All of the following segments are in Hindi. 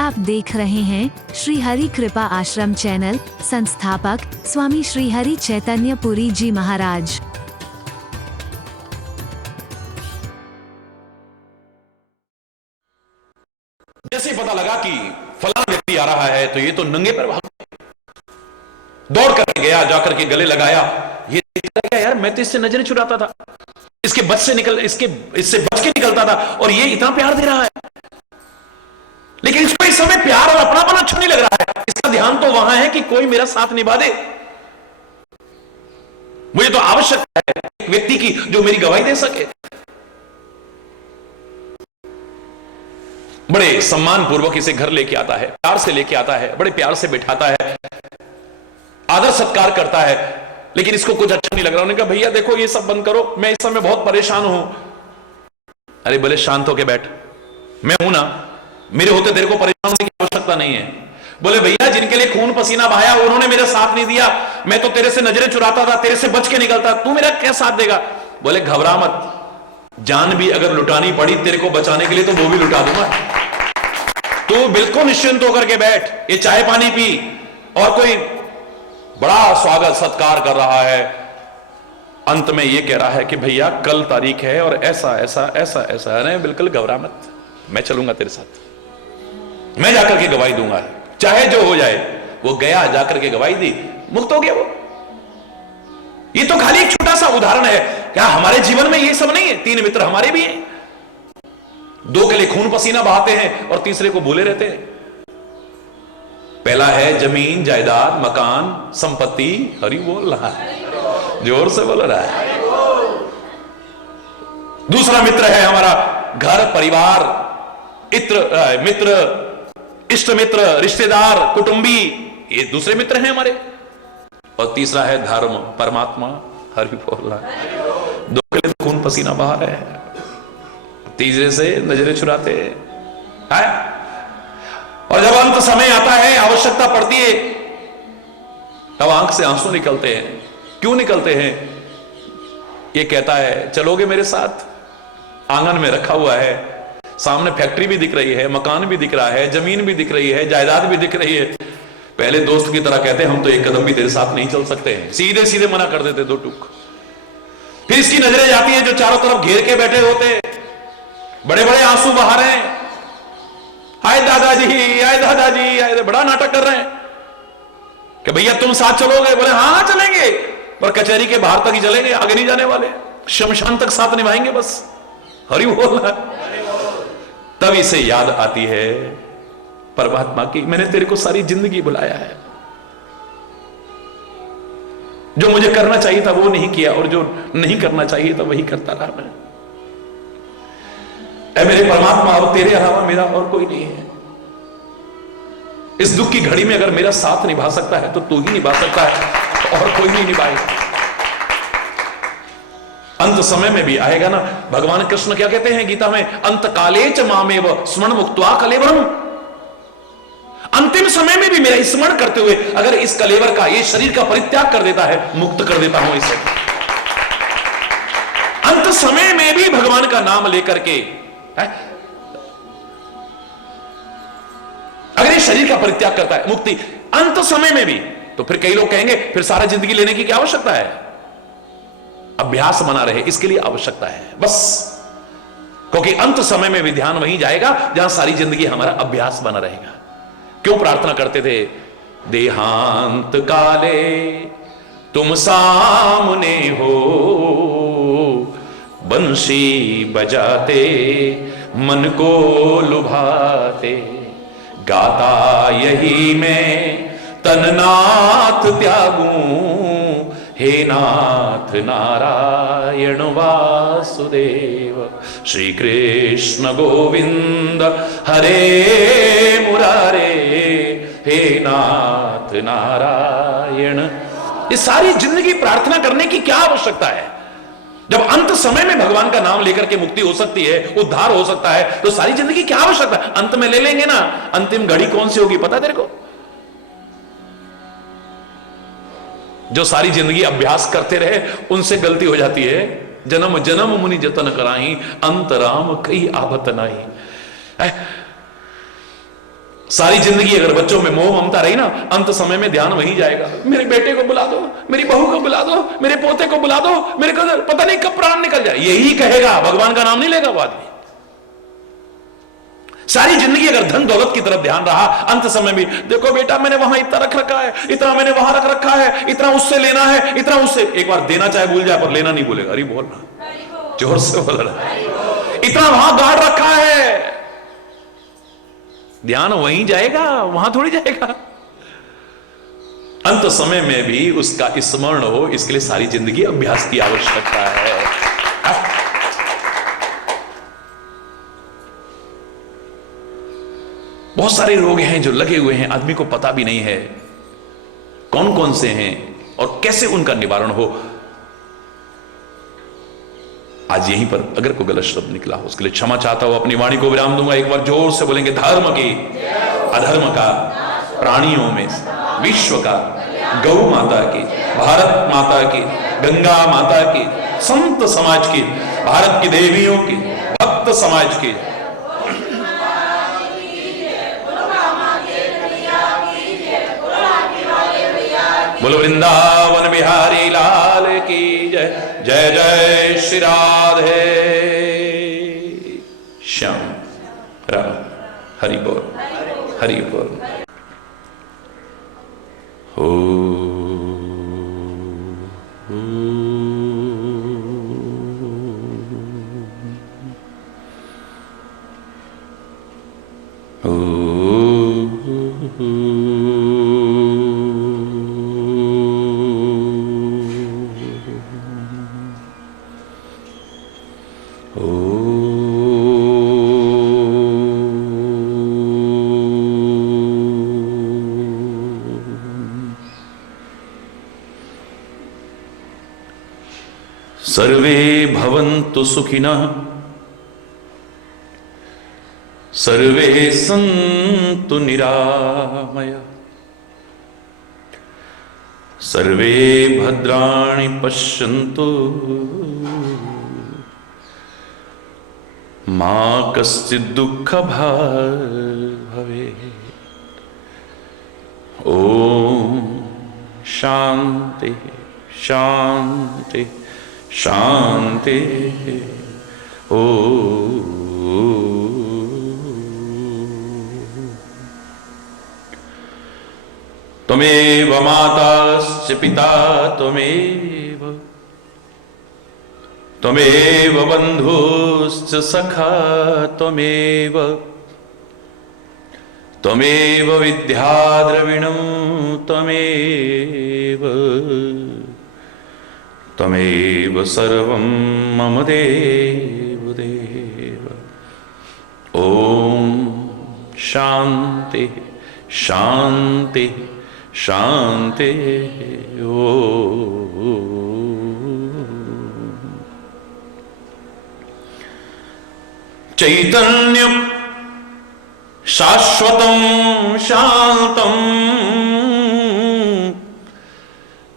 आप देख रहे हैं श्री हरि कृपा आश्रम चैनल। संस्थापक स्वामी श्री हरि चैतन्य पुरी जी महाराज। जैसे पता लगा कि फलाना व्यक्ति आ रहा है तो ये तो नंगे पैर भाग दौड़ कर गया, जाकर के गले लगाया। ये देखता क्या यार, मैं तो इससे नजरें चुराता था, इससे बच के निकलता था और ये इतना प्यार दे रहा है, लेकिन इसको इस समय प्यार और अपनापन अच्छा नहीं लग रहा है। इसका ध्यान तो वहां है कि कोई मेरा साथ निभा दे। मुझे तो आवश्यकता है एक व्यक्ति की जो मेरी गवाही दे सके। बड़े सम्मान पूर्वक इसे घर लेके आता है, प्यार से लेके आता है, बड़े प्यार से बिठाता है, आदर सत्कार करता है, लेकिन इसको कुछ अच्छा नहीं लग रहा। उन्होंने कहा भैया देखो ये सब बंद करो, मैं इस समय बहुत परेशान हूं। अरे बोले शांत होके बैठ, मैं हूं ना, मेरे होते तेरे को परेशान होने की आवश्यकता नहीं है। बोले भैया जिनके लिए खून पसीना बहाया उन्होंने मेरा साथ नहीं दिया, मैं तो तेरे से नजरें चुराता था, तेरे से बच के निकलता, तू मेरा क्या साथ देगा। बोले घबरा मत, जान भी अगर लुटानी पड़ी तेरे को बचाने के लिए तो वो भी लुटा दूंगा, तू बिल्कुल निश्चिंत होकर के बैठ, ये चाय पानी पी। और कोई बड़ा स्वागत सत्कार कर रहा है, अंत में ये कह रहा है कि भैया कल तारीख है और ऐसा ऐसा ऐसा ऐसा है। बिल्कुल घबरा मत, मैं चलूंगा तेरे साथ, मैं जाकर के गवाही दूंगा, चाहे जो हो जाए। वो गया, जाकर के गवाही दी, मुक्त हो गया वो। ये तो खाली एक छोटा सा उदाहरण है, क्या हमारे जीवन में ये सब नहीं है? 3 मित्र हमारे भी हैं, 2 के लिए खून पसीना बहाते हैं और तीसरे को भूले रहते हैं। पहला है जमीन जायदाद मकान संपत्ति, हरि बोल रहा है, जोर से बोल रहा है। दूसरा मित्र है हमारा घर परिवार, मित्र, इष्ट मित्र, रिश्तेदार, कुटुंबी, ये दूसरे मित्र हैं हमारे। और तीसरा है धर्म परमात्मा, हरि बोल रहा है। 2 के लिए खून पसीना बहा रहे हैं, तीसरे से नजरें चुराते हैं। और जब अंत समय आता है, आवश्यकता पड़ती है, तब आंख से आंसू निकलते हैं। क्यों निकलते हैं? ये कहता है चलोगे मेरे साथ? आंगन में रखा हुआ है, सामने फैक्ट्री भी दिख रही है, मकान भी दिख रहा है, जमीन भी दिख रही है, जायदाद भी दिख रही है। पहले दोस्त की तरह कहते हम तो एक कदम भी तेरे साथ नहीं चल सकते हैं, सीधे सीधे मना कर देते 2 टूक। फिर इसकी नजरें जाती है जो चारों तरफ घेर के बैठे होते, बड़े बड़े आंसू बहा रहे हैं, हाय दादाजी, हाय दादाजी, हाय, बड़ा नाटक कर रहे हैं कि भैया तुम साथ चलोगे? बोले हाँ हाँ चलेंगे, पर कचहरी के बाहर तक ही चलेंगे, आगे नहीं जाने वाले, शमशान तक साथ निभाएंगे बस। हरि बोल रहा है। तब इसे याद आती है परमात्मा की, मैंने तेरे को सारी जिंदगी बुलाया है, जो मुझे करना चाहिए था वो नहीं किया, और जो नहीं करना चाहिए था वही करता रहा मैं। ऐ मेरे परमात्मा, अब तेरे अलावा मेरा और कोई नहीं है। इस दुख की घड़ी में अगर मेरा साथ निभा सकता है तो तू ही निभा सकता है, और कोई नहीं निभाएगा। अंत समय में भी आएगा ना। भगवान कृष्ण क्या कहते हैं गीता में? अंत काले च मामेव स्मरण मुक्त्वा कलेवरम। अंतिम समय में भी मेरा स्मरण करते हुए अगर इस कलेवर का, ये शरीर का परित्याग कर देता है, मुक्त कर देता हूं इसे। अंत समय में भी भगवान का नाम लेकर के अगर ये शरीर का परित्याग करता है, मुक्ति अंत समय में भी, तो फिर कई लोग कहेंगे फिर सारा जिंदगी लेने की क्या आवश्यकता है? अभ्यास बना रहे, इसके लिए आवश्यकता है बस, क्योंकि अंत समय में भी ध्यान वहीं जाएगा जहां सारी जिंदगी हमारा अभ्यास बना रहेगा। क्यों प्रार्थना करते थे? देहांत काले तुम सामने हो, बंसी बजाते मन को लुभाते, गाता यही मैं तननाथ त्यागूं, हे नाथ नारायण वासुदेव, श्री कृष्ण गोविंद हरे मुरारे, हे नाथ नारायण। ये सारी जिंदगी प्रार्थना करने की क्या आवश्यकता है? जब अंत समय में भगवान का नाम लेकर के मुक्ति हो सकती है, उद्धार हो सकता है, तो सारी जिंदगी क्या आवश्यकता है? अंत में ले लेंगे ना। अंतिम घड़ी कौन सी होगी पता तेरे को? जो सारी जिंदगी अभ्यास करते रहे उनसे गलती हो जाती है। जन्म जन्म मुनि जतन कराई, अंतराम कई आबत नाई। सारी जिंदगी अगर बच्चों में मोह ममता रही ना, अंत समय में ध्यान वहीं जाएगा। मेरे बेटे को बुला दो, मेरी बहू को बुला दो, मेरे पोते को बुला दो, मेरे को पता नहीं कब प्राण निकल जाए, यही कहेगा, भगवान का नाम नहीं लेगा वो आदमी। सारी जिंदगी अगर धन दौलत की तरफ ध्यान रहा, अंत समय भी देखो बेटा मैंने वहां इतना रख रखा है, इतना मैंने वहां रख रखा है, इतना उससे लेना है, इतना उससे, एक बार देना चाहे भूल जाए पर लेना नहीं भूलेगा। अरे बोलना जोर से बोल रहा, इतना वहां गाड़ रखा है, ध्यान वहीं जाएगा, वहां थोड़ी जाएगा। अंत समय में भी उसका स्मरण हो, इसके लिए सारी जिंदगी अभ्यास की आवश्यकता है। बहुत सारे रोग हैं जो लगे हुए हैं, आदमी को पता भी नहीं है कौन कौन से हैं और कैसे उनका निवारण हो। आज यहीं पर अगर कोई गलत शब्द निकला हो उसके लिए क्षमा चाहता हूं, अपनी वाणी को विराम दूंगा। एक बार जोर से बोलेंगे, धर्म की, अधर्म का, प्राणियों में, विश्व का, गौ माता की, भारत माता की, गंगा माता की, संत समाज की, भारत की देवियों की, भक्त समाज की, बोलो वृंदावन बिहारी लाल की जय। जय जय श्री राधे श्याम राम। हरि बोल, हरि बोल। सर्वे भवन्तु सुखिनः, सर्वे सन्तु निरामया, सर्वे भद्राणि पश्यन्तु, मा कश्चित् दुःखभाग् भवेत्। ओम शांति शांति शांति। ओ त्वमेव माताश्च पिता त्वमेव, त्वमेव बन्धुश्च सखा त्वमेव, त्वमेव विद्या द्रविणं त्वमेव, त्वमेव सर्वं मम देव देव। ओम शांति शांति शांति। चैतन्यं शाश्वतं शांतं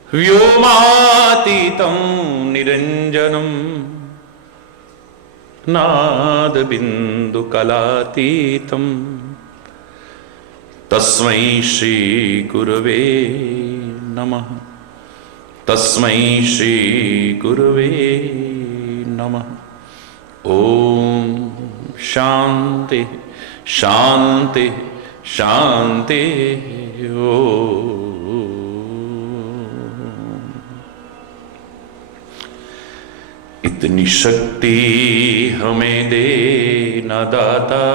व्योमातीतं निरंजनं नादबिन्दुकलातीतं तस्मै श्री गुरवे नमः। तस्मै श्री गुरवे नमः। ओम शांति शांति शांति। इतनी शक्ति हमें दे न दाता,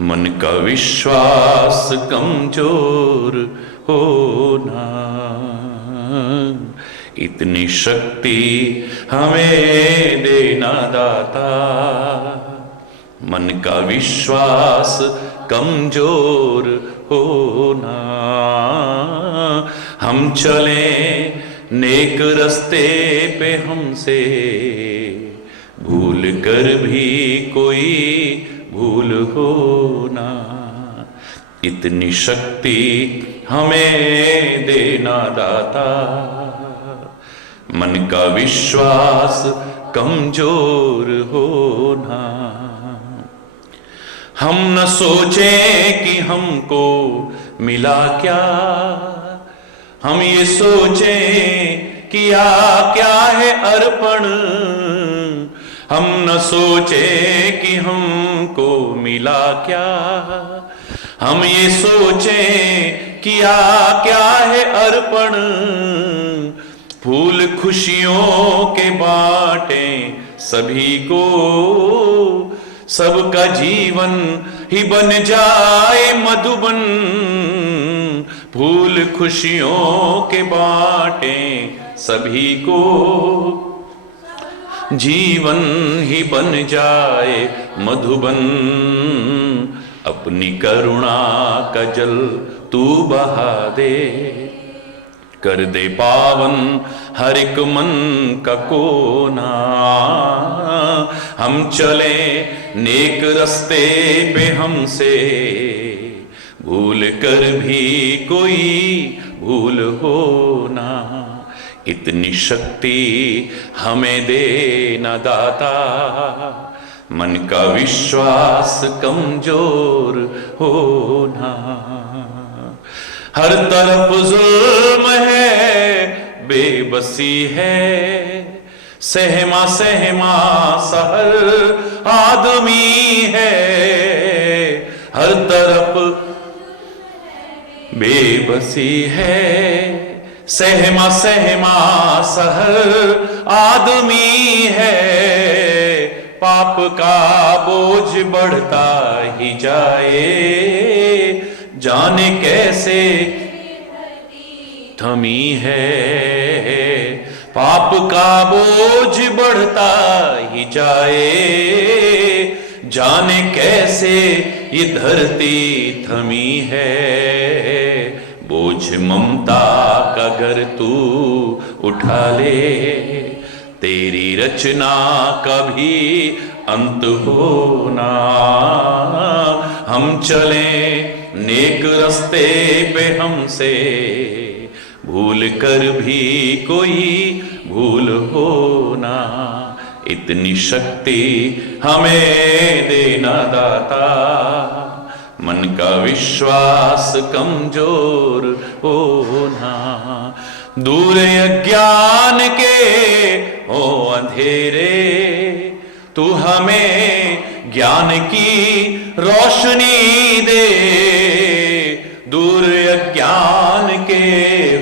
मन का विश्वास कमजोर होना। इतनी शक्ति हमें देना दाता, मन का विश्वास कमजोर होना। हम चले नेक रस्ते पे, हमसे भूल कर भी कोई भूल होना। इतनी शक्ति हमें देना दाता, मन का विश्वास कमजोर होना। हम न सोचे कि हमको मिला क्या, हम ये सोचे किया क्या है अर्पण। हम न सोचे कि हमको मिला क्या, हम ये सोचे किया क्या है अर्पण। फूल खुशियों के बांटे सभी को, सबका जीवन ही बन जाए मधुबन। फूल खुशियों के बांटे सभी को, जीवन ही बन जाए मधुबन। अपनी करुणा का जल तू बहा दे, कर दे पावन हर एक मन का कोना। हम चले नेक रास्ते पे हमसे, भूल कर भी कोई भूल हो ना। इतनी शक्ति हमें देना दाता, मन का विश्वास कमजोर होना। हर तरफ जुल्म है, बेबसी है, सहमा सहमा सा हर आदमी है। हर तरफ बेबसी है, सहमा सहमा सा हर आदमी है। पाप का बोझ बढ़ता ही जाए, जाने कैसे थमी है। पाप का बोझ बढ़ता ही जाए, जाने कैसे ये धरती थमी है। बोझ ममता का घर तू उठा ले, तेरी रचना का भी अंत होना। हम चले नेक रास्ते पे हमसे, भूल कर भी कोई भूल होना। इतनी शक्ति हमें देना दाता, मन का विश्वास कमजोर होना। दूर अज्ञान के हो अंधेरे, तू हमें ज्ञान की रोशनी दे। दूर अज्ञान के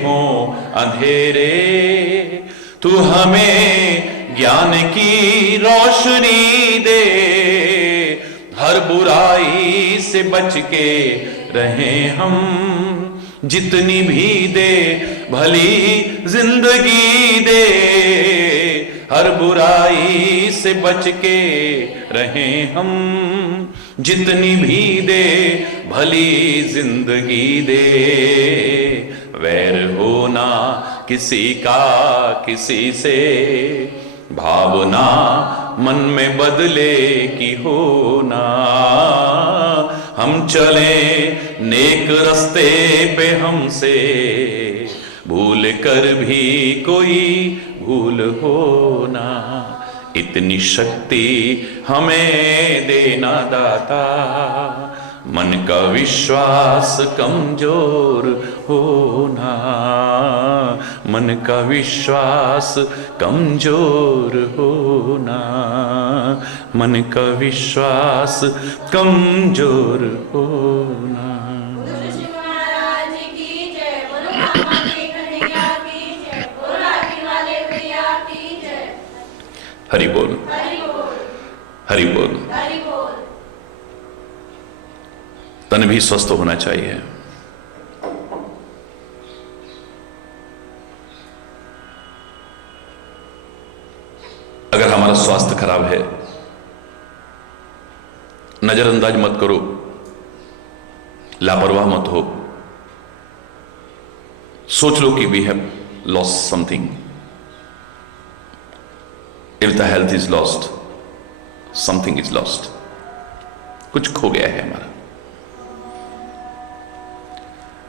हो अंधेरे, तू हमें ज्ञान की रोशनी दे। हर बुराई से बच के रहें हम, जितनी भी दे भली जिंदगी दे। हर बुराई से बच के रहें हम, जितनी भी दे भली जिंदगी दे। वैर होना किसी का किसी से, भावना मन में बदले की होना। हम चले नेक रास्ते पे हमसे, भूल कर भी कोई भूल होना। इतनी शक्ति हमें देना दाता, मन का विश्वास कमजोर होना। मन का विश्वास कमजोर होना, मन का विश्वास कमजोर होना। हरि बोल, हरि बोल। तन भी स्वस्थ होना चाहिए। अगर हमारा स्वास्थ्य खराब है, नजरअंदाज मत करो, लापरवाह मत हो। सोच लो कि we have lost something. If the health is lost, something is lost. कुछ खो गया है हमारा।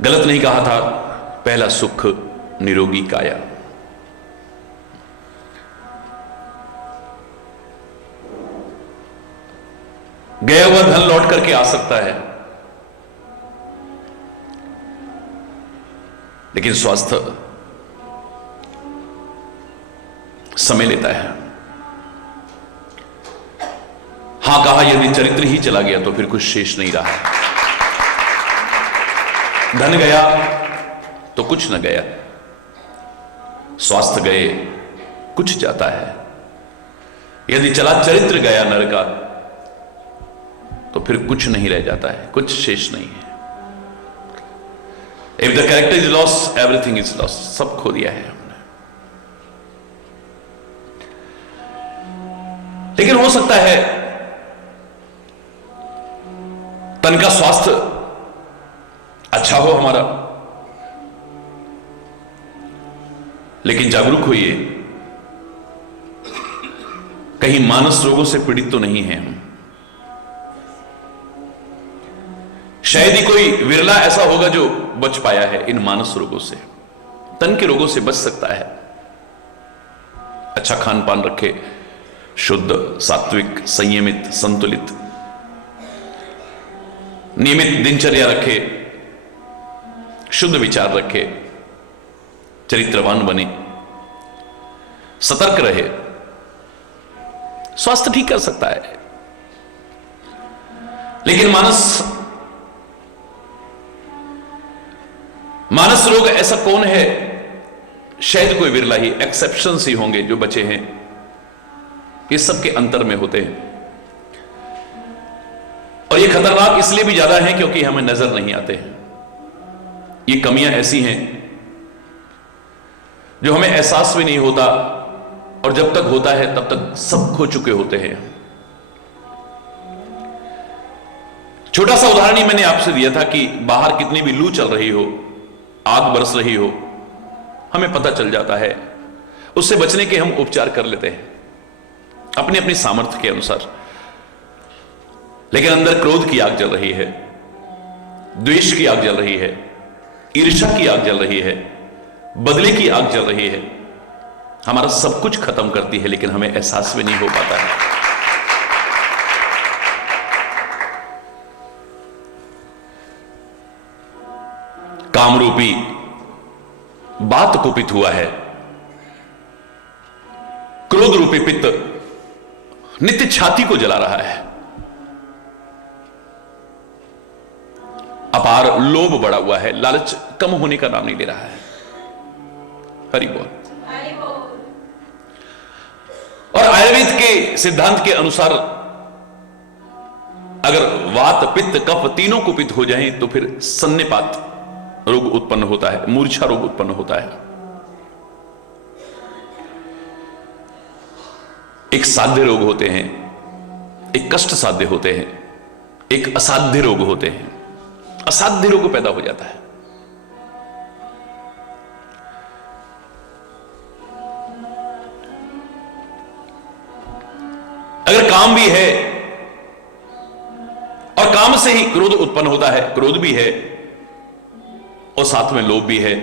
गलत नहीं कहा था, पहला सुख निरोगी काया। गया हुआ धन लौट करके आ सकता है, लेकिन स्वास्थ्य समय लेता है। हां कहा, यदि चरित्र ही चला गया तो फिर कुछ शेष नहीं रहा। धन गया तो कुछ न गया, स्वास्थ्य गए कुछ जाता है। यदि चला चरित्र गया नर का तो फिर कुछ नहीं रह जाता है, कुछ शेष नहीं है। If the character is lost, everything is lost. सब खो दिया है हमने। लेकिन हो सकता है तन का स्वास्थ्य अच्छा हो हमारा, लेकिन जागरूक होइए, कहीं मानस रोगों से पीड़ित तो नहीं है हम। शायद ही कोई विरला ऐसा होगा जो बच पाया है इन मानस रोगों से। तन के रोगों से बच सकता है, अच्छा खान पान रखे, शुद्ध, सात्विक, संयमित, संतुलित, नियमित दिनचर्या रखे, शुद्ध विचार रखे, चरित्रवान बने, सतर्क रहे, स्वास्थ्य ठीक कर सकता है। लेकिन मानस रोग ऐसा कौन है? शायद कोई विरला ही, एक्सेप्शंस ही होंगे जो बचे हैं। ये सबके अंतर में होते हैं, और ये खतरनाक इसलिए भी ज्यादा है क्योंकि हमें नजर नहीं आते हैं। ये कमियां ऐसी हैं जो हमें एहसास भी नहीं होता, और जब तक होता है तब तक सब खो चुके होते हैं। छोटा सा उदाहरण ही मैंने आपसे दिया था कि बाहर कितनी भी लू चल रही हो, आग बरस रही हो, हमें पता चल जाता है। उससे बचने के हम उपचार कर लेते हैं अपनी अपनी सामर्थ्य के अनुसार। लेकिन अंदर क्रोध की आग जल रही है, द्वेष की आग जल रही है, ईर्ष्या की आग जल रही है, बदले की आग जल रही है, हमारा सब कुछ खत्म करती है, लेकिन हमें एहसास भी नहीं हो पाता है। कामरूपी बात कुपित हुआ है, क्रोध रूपी पित्त नित्य छाती को जला रहा है, अपार लोभ बढ़ा हुआ है, लालच कम होने का नाम नहीं ले रहा है। हरि बोल। और आयुर्वेद के सिद्धांत के अनुसार अगर वात, पित्त, कफ तीनों कुपित हो जाएं तो फिर सन्निपात रोग उत्पन्न होता है, मूर्छा रोग उत्पन्न होता है। एक साध्य रोग होते हैं, एक कष्ट साध्य होते हैं, एक असाध्य रोग होते हैं। असाध्य रोग पैदा हो जाता है। अगर काम भी है और काम से ही क्रोध उत्पन्न होता है, क्रोध भी है और साथ में लोभ भी है,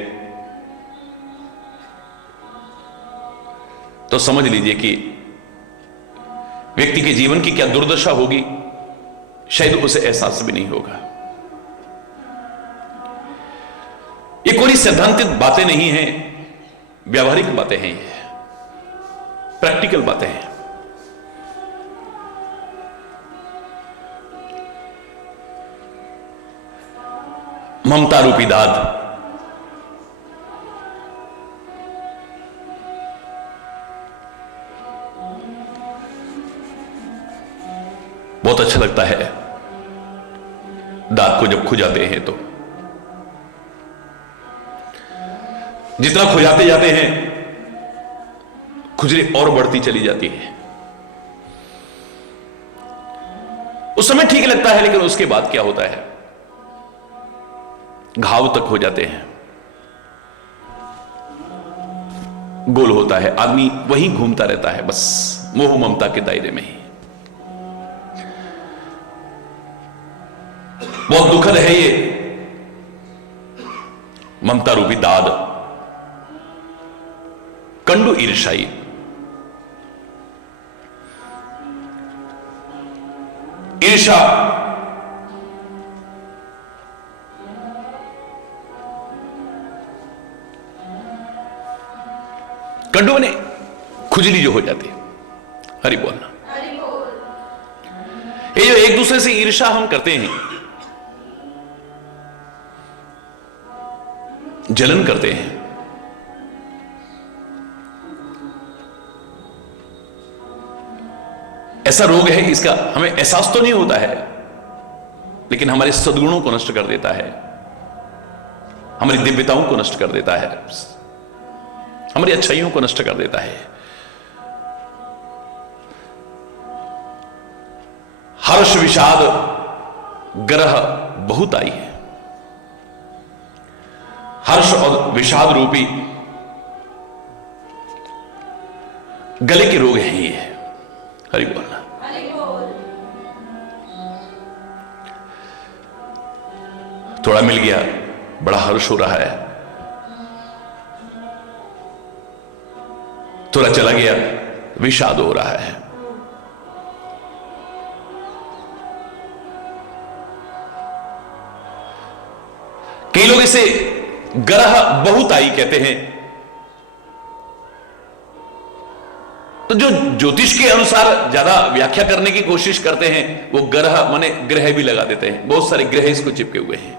तो समझ लीजिए कि व्यक्ति के जीवन की क्या दुर्दशा होगी, शायद उसे एहसास भी नहीं होगा। ये कोई सैद्धांतिक बातें नहीं हैं, व्यावहारिक बातें हैं, प्रैक्टिकल बातें हैं। ममता रूपी दाद, बहुत अच्छा लगता है दांत को जब खुजाते हैं तो। जितना खुजाते जाते हैं खुजली और बढ़ती चली जाती है। उस समय ठीक लगता है, लेकिन उसके बाद क्या होता है, घाव तक हो जाते हैं, गोल होता है, आदमी वहीं घूमता रहता है, बस मोह ममता के दायरे में ही। बहुत दुखद है ये ममता रूपी दाद, कंडू ईर्ष्याई। ईर्ष्या, कंडों में खुजली जो हो जाती है, हरि बोलना। ये जो एक दूसरे से ईर्ष्या हम करते हैं, जलन करते हैं, ऐसा रोग है, इसका हमें एहसास तो नहीं होता है, लेकिन हमारे सद्गुणों को नष्ट कर देता है, हमारी दिव्यताओं को नष्ट कर देता है, हमारी अच्छाइयों को नष्ट कर देता है। हर्ष विषाद ग्रह बहुत आई है, हर्ष और विषाद रूपी गले के रोग हैं ये। हरि बोलना। थोड़ा मिल गया, बड़ा हर्ष हो रहा है, थोड़ा चला गया, विषाद हो रहा है। कई लोग इसे ग्रह बहुताई कहते हैं। तो जो ज्योतिष के अनुसार ज्यादा व्याख्या करने की कोशिश करते हैं, वो ग्रह माने ग्रह भी लगा देते हैं, बहुत सारे ग्रह इसको चिपके हुए हैं।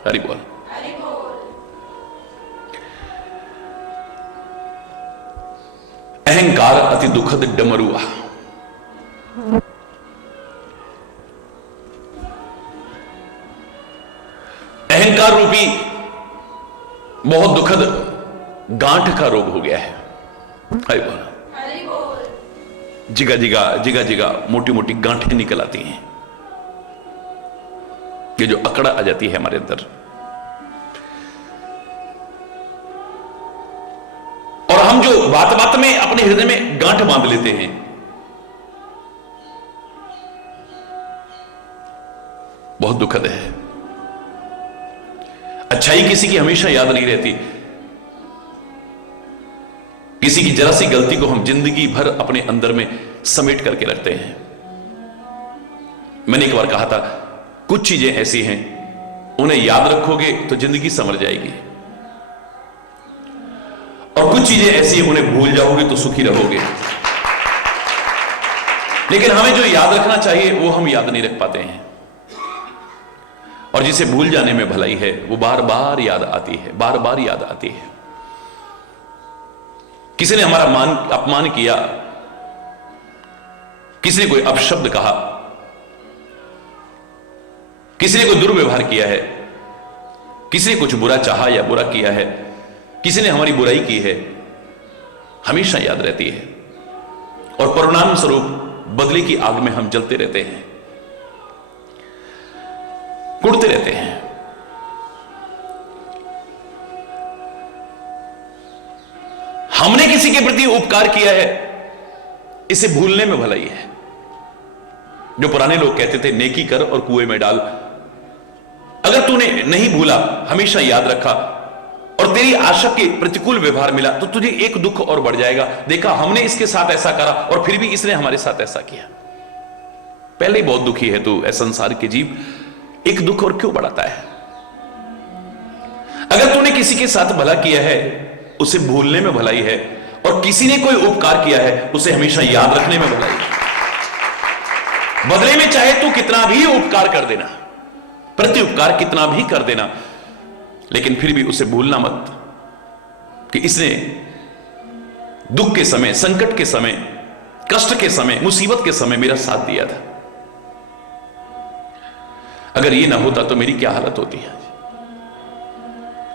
हरि बोल। अहंकार अति दुखद डमरुआ। अहंकार रूपी बहुत दुखद गांठ का रोग हो गया है। हरि बोल। जिगा जिगा जिगा जिगा मोटी मोटी गांठें निकल आती हैं, ये जो अकड़ा आ जाती है हमारे अंदर। और हम जो बात बात में अपने हृदय में गांठ बांध लेते हैं, बहुत दुखद है। अच्छाई किसी की हमेशा याद नहीं रहती, किसी की जरा सी गलती को हम जिंदगी भर अपने अंदर में समेट करके रखते हैं। मैंने एक बार कहा था, कुछ चीजें ऐसी हैं उन्हें याद रखोगे तो जिंदगी संवर जाएगी, और कुछ चीजें ऐसी हैं उन्हें भूल जाओगे तो सुखी रहोगे। लेकिन हमें जो याद रखना चाहिए वो हम याद नहीं रख पाते हैं, और जिसे भूल जाने में भलाई है वो बार बार याद आती है, बार बार याद आती है। किसी ने हमारा अपमान किया, किसी ने कोई अपशब्द कहा, किसी ने कोई दुर्व्यवहार किया है, किसी ने कुछ बुरा चाहा या बुरा किया है, किसी ने हमारी बुराई की है, हमेशा याद रहती है, और परिणाम स्वरूप बदले की आग में हम जलते रहते हैं, कुड़ते रहते हैं। हमने किसी के प्रति उपकार किया है, इसे भूलने में भलाई है। जो पुराने लोग कहते थे, नेकी कर और कुएं में डाल। अगर तूने नहीं भूला, हमेशा याद रखा, और तेरी आशा के प्रतिकूल व्यवहार मिला, तो तुझे एक दुख और बढ़ जाएगा। देखा, हमने इसके साथ ऐसा करा और फिर भी इसने हमारे साथ ऐसा किया। पहले ही बहुत दुखी है तू, ऐसा संसार के जीव, एक दुख और क्यों बढ़ाता है? अगर तूने किसी के साथ भला किया है, उसे भूलने में भलाई है, और किसी ने कोई उपकार किया है, उसे हमेशा याद रखने में भलाई है। बदले में चाहे तू कितना भी उपकार कर देना, प्रति उपकार कितना भी कर देना, लेकिन फिर भी उसे भूलना मत कि इसने दुख के समय, संकट के समय, कष्ट के समय, मुसीबत के समय मेरा साथ दिया था। अगर ये ना होता तो मेरी क्या हालत होती है?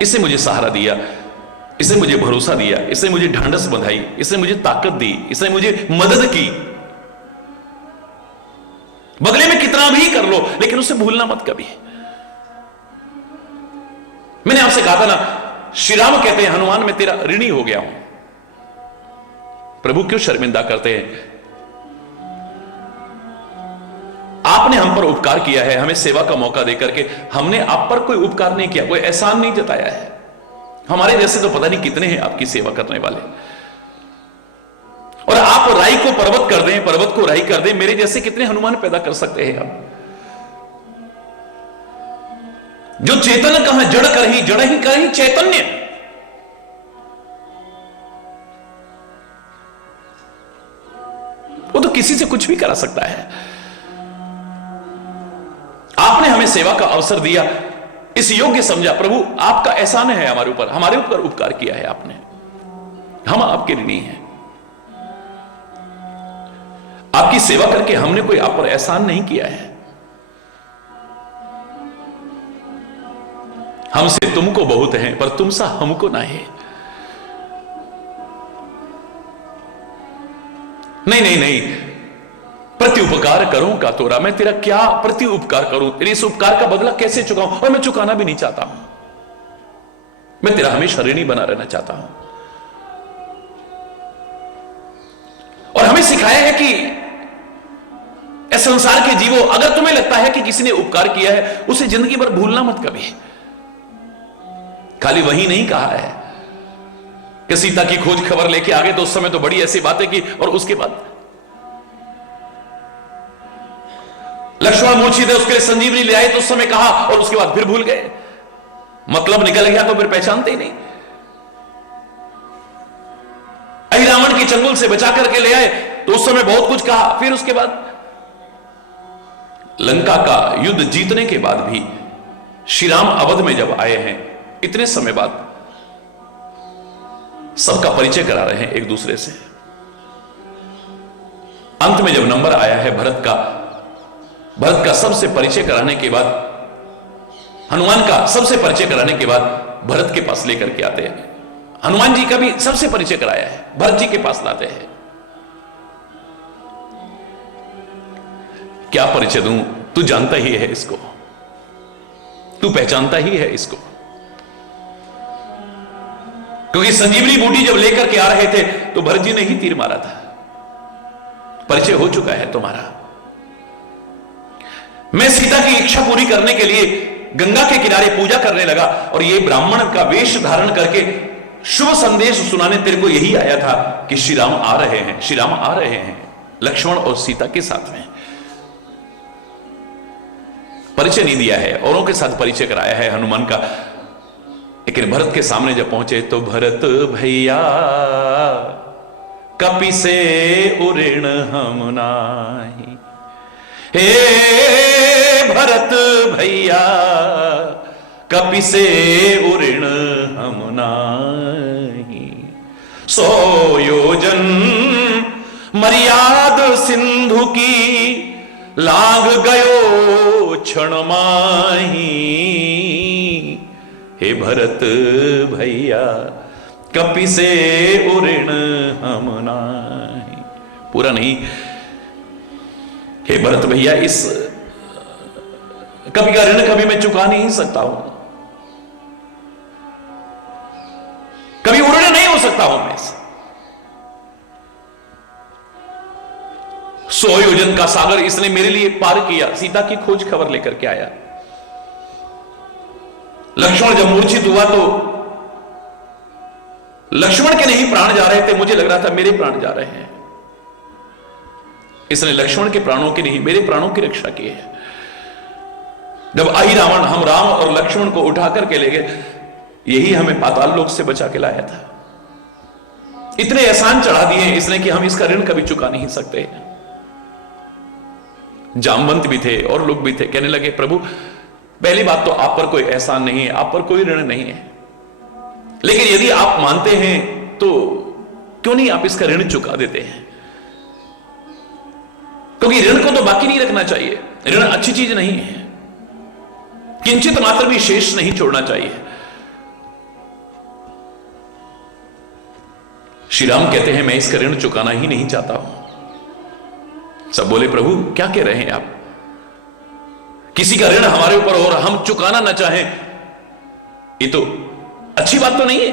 इसने मुझे सहारा दिया, इसने मुझे भरोसा दिया, इसने मुझे ढांढस बंधाई, इसने मुझे ताकत दी, इसने मुझे मदद की। बदले में कितना भी कर लो, लेकिन उसे भूलना मत कभी। मैंने आपसे कहा था ना, श्री राम कहते हैं, हनुमान मैं तेरा ऋणी हो गया हूं। प्रभु क्यों शर्मिंदा करते हैं? आपने हम पर उपकार किया है, हमें सेवा का मौका देकर के। हमने आप पर कोई उपकार नहीं किया, कोई एहसान नहीं जताया है। हमारे जैसे तो पता नहीं कितने हैं आपकी सेवा करने वाले, और आप आप राई को पर्वत कर दें, पर्वत को राई कर दें, मेरे जैसे कितने हनुमान पैदा कर सकते हैं आप? जो चेतन कहां जड़ करही, जड़ ही करही चैतन्य। वो तो किसी से कुछ भी करा सकता है। आपने हमें सेवा का अवसर दिया, इस योग्य समझा। प्रभु आपका एहसान है हमारे ऊपर, हमारे ऊपर उपकार किया है आपने, हम आपके ऋणी हैं। आपकी सेवा करके हमने कोई आप पर एहसान नहीं किया है। हमसे तुमको बहुत है, पर तुमसा हमको ना है। नहीं नहीं नहीं, प्रति उपकार करूं का तोरा, मैं तेरा क्या प्रति उपकार करूं, तेरे इस उपकार का बदला कैसे चुकाऊं? और मैं चुकाना भी नहीं चाहता हूं, मैं तेरा हमेशा ऋणी बना रहना चाहता हूं। और हमें सिखाया है कि इस संसार के जीवो, अगर तुम्हें लगता है कि किसी ने उपकार किया है, उसे जिंदगी भर भूलना मत कभी। खाली वही नहीं कहा है कि सीता की खोज खबर लेके आ गए तो उस समय तो बड़ी ऐसी बातें की, और उसके बाद लक्ष्मण मूर्छित है, उसके लिए संजीवनी ले आए तो उस समय कहा, और उसके बाद फिर भूल गए। मतलब निकल गया तो फिर पहचानते ही नहीं। अहिरावण की चंगुल से बचा करके ले आए तो उस समय बहुत कुछ कहा, फिर उसके बाद लंका का युद्ध जीतने के बाद भी श्री राम अवध में जब आए हैं, इतने समय बाद सबका परिचय करा रहे हैं एक दूसरे से। अंत में जब नंबर आया है भरत का सबसे परिचय कराने के बाद, हनुमान का सबसे परिचय कराने के बाद भरत के पास लेकर के आते हैं। हनुमान जी का भी सबसे परिचय कराया है, भरत जी के पास लाते हैं। क्या परिचय दूं? तू जानता ही है इसको, तू पहचानता ही है इसको। क्योंकि संजीवनी बूटी जब लेकर के आ रहे थे तो भरत जी ने ही तीर मारा था। परिचय हो चुका है तुम्हारा। मैं सीता की इच्छा पूरी करने के लिए गंगा के किनारे पूजा करने लगा, और ये ब्राह्मण का वेश धारण करके शुभ संदेश सुनाने तेरे को यही आया था कि श्री राम आ रहे हैं, श्री राम आ रहे हैं, लक्ष्मण और सीता के साथ में। परिचय नहीं दिया है, औरों के साथ परिचय कराया है हनुमान का। लेकिन भरत के सामने जब पहुंचे तो भरत भैया कपि से उऋण हम नाही, हे भरत भैया कपि से उऋण हम नाही। 100 योजन मर्याद सिंधु की लाग गयो क्षण माही। हे भरत भैया कपि से उऋण हम नाही। पूरा नहीं, हे भरत भैया इस कपि का ऋण कभी मैं चुका नहीं सकता हूं, कभी उऋण नहीं हो सकता हूं मैं। 100 योजन का सागर इसने मेरे लिए पार किया, सीता की खोज खबर लेकर के आया। लक्ष्मण जब मूर्छित हुआ तो लक्ष्मण के नहीं प्राण जा रहे थे, मुझे लग रहा था मेरे प्राण जा रहे हैं। इसने लक्ष्मण के प्राणों की नहीं, मेरे प्राणों की रक्षा की है। जब अहिरावण हम राम और लक्ष्मण को उठा करके ले गए, यही हमें पाताल लोक से बचा के लाया था। इतने एहसान चढ़ा दिए इसने कि हम इसका ऋण कभी चुका नहीं सकते। जामवंत भी थे और लोग भी थे, कहने लगे प्रभु पहली बात तो आप पर कोई एहसान नहीं है, आप पर कोई ऋण नहीं है, लेकिन यदि आप मानते हैं तो क्यों नहीं आप इसका ऋण चुका देते हैं? क्योंकि ऋण को तो बाकी नहीं रखना चाहिए, ऋण अच्छी चीज नहीं है, किंचित मात्र भी शेष नहीं छोड़ना चाहिए। श्री राम कहते हैं मैं इसका ऋण चुकाना ही नहीं चाहता हूं। सब बोले प्रभु क्या कह रहे हैं आप? किसी का ऋण हमारे ऊपर और हम चुकाना ना चाहें, ये तो अच्छी बात तो नहीं है।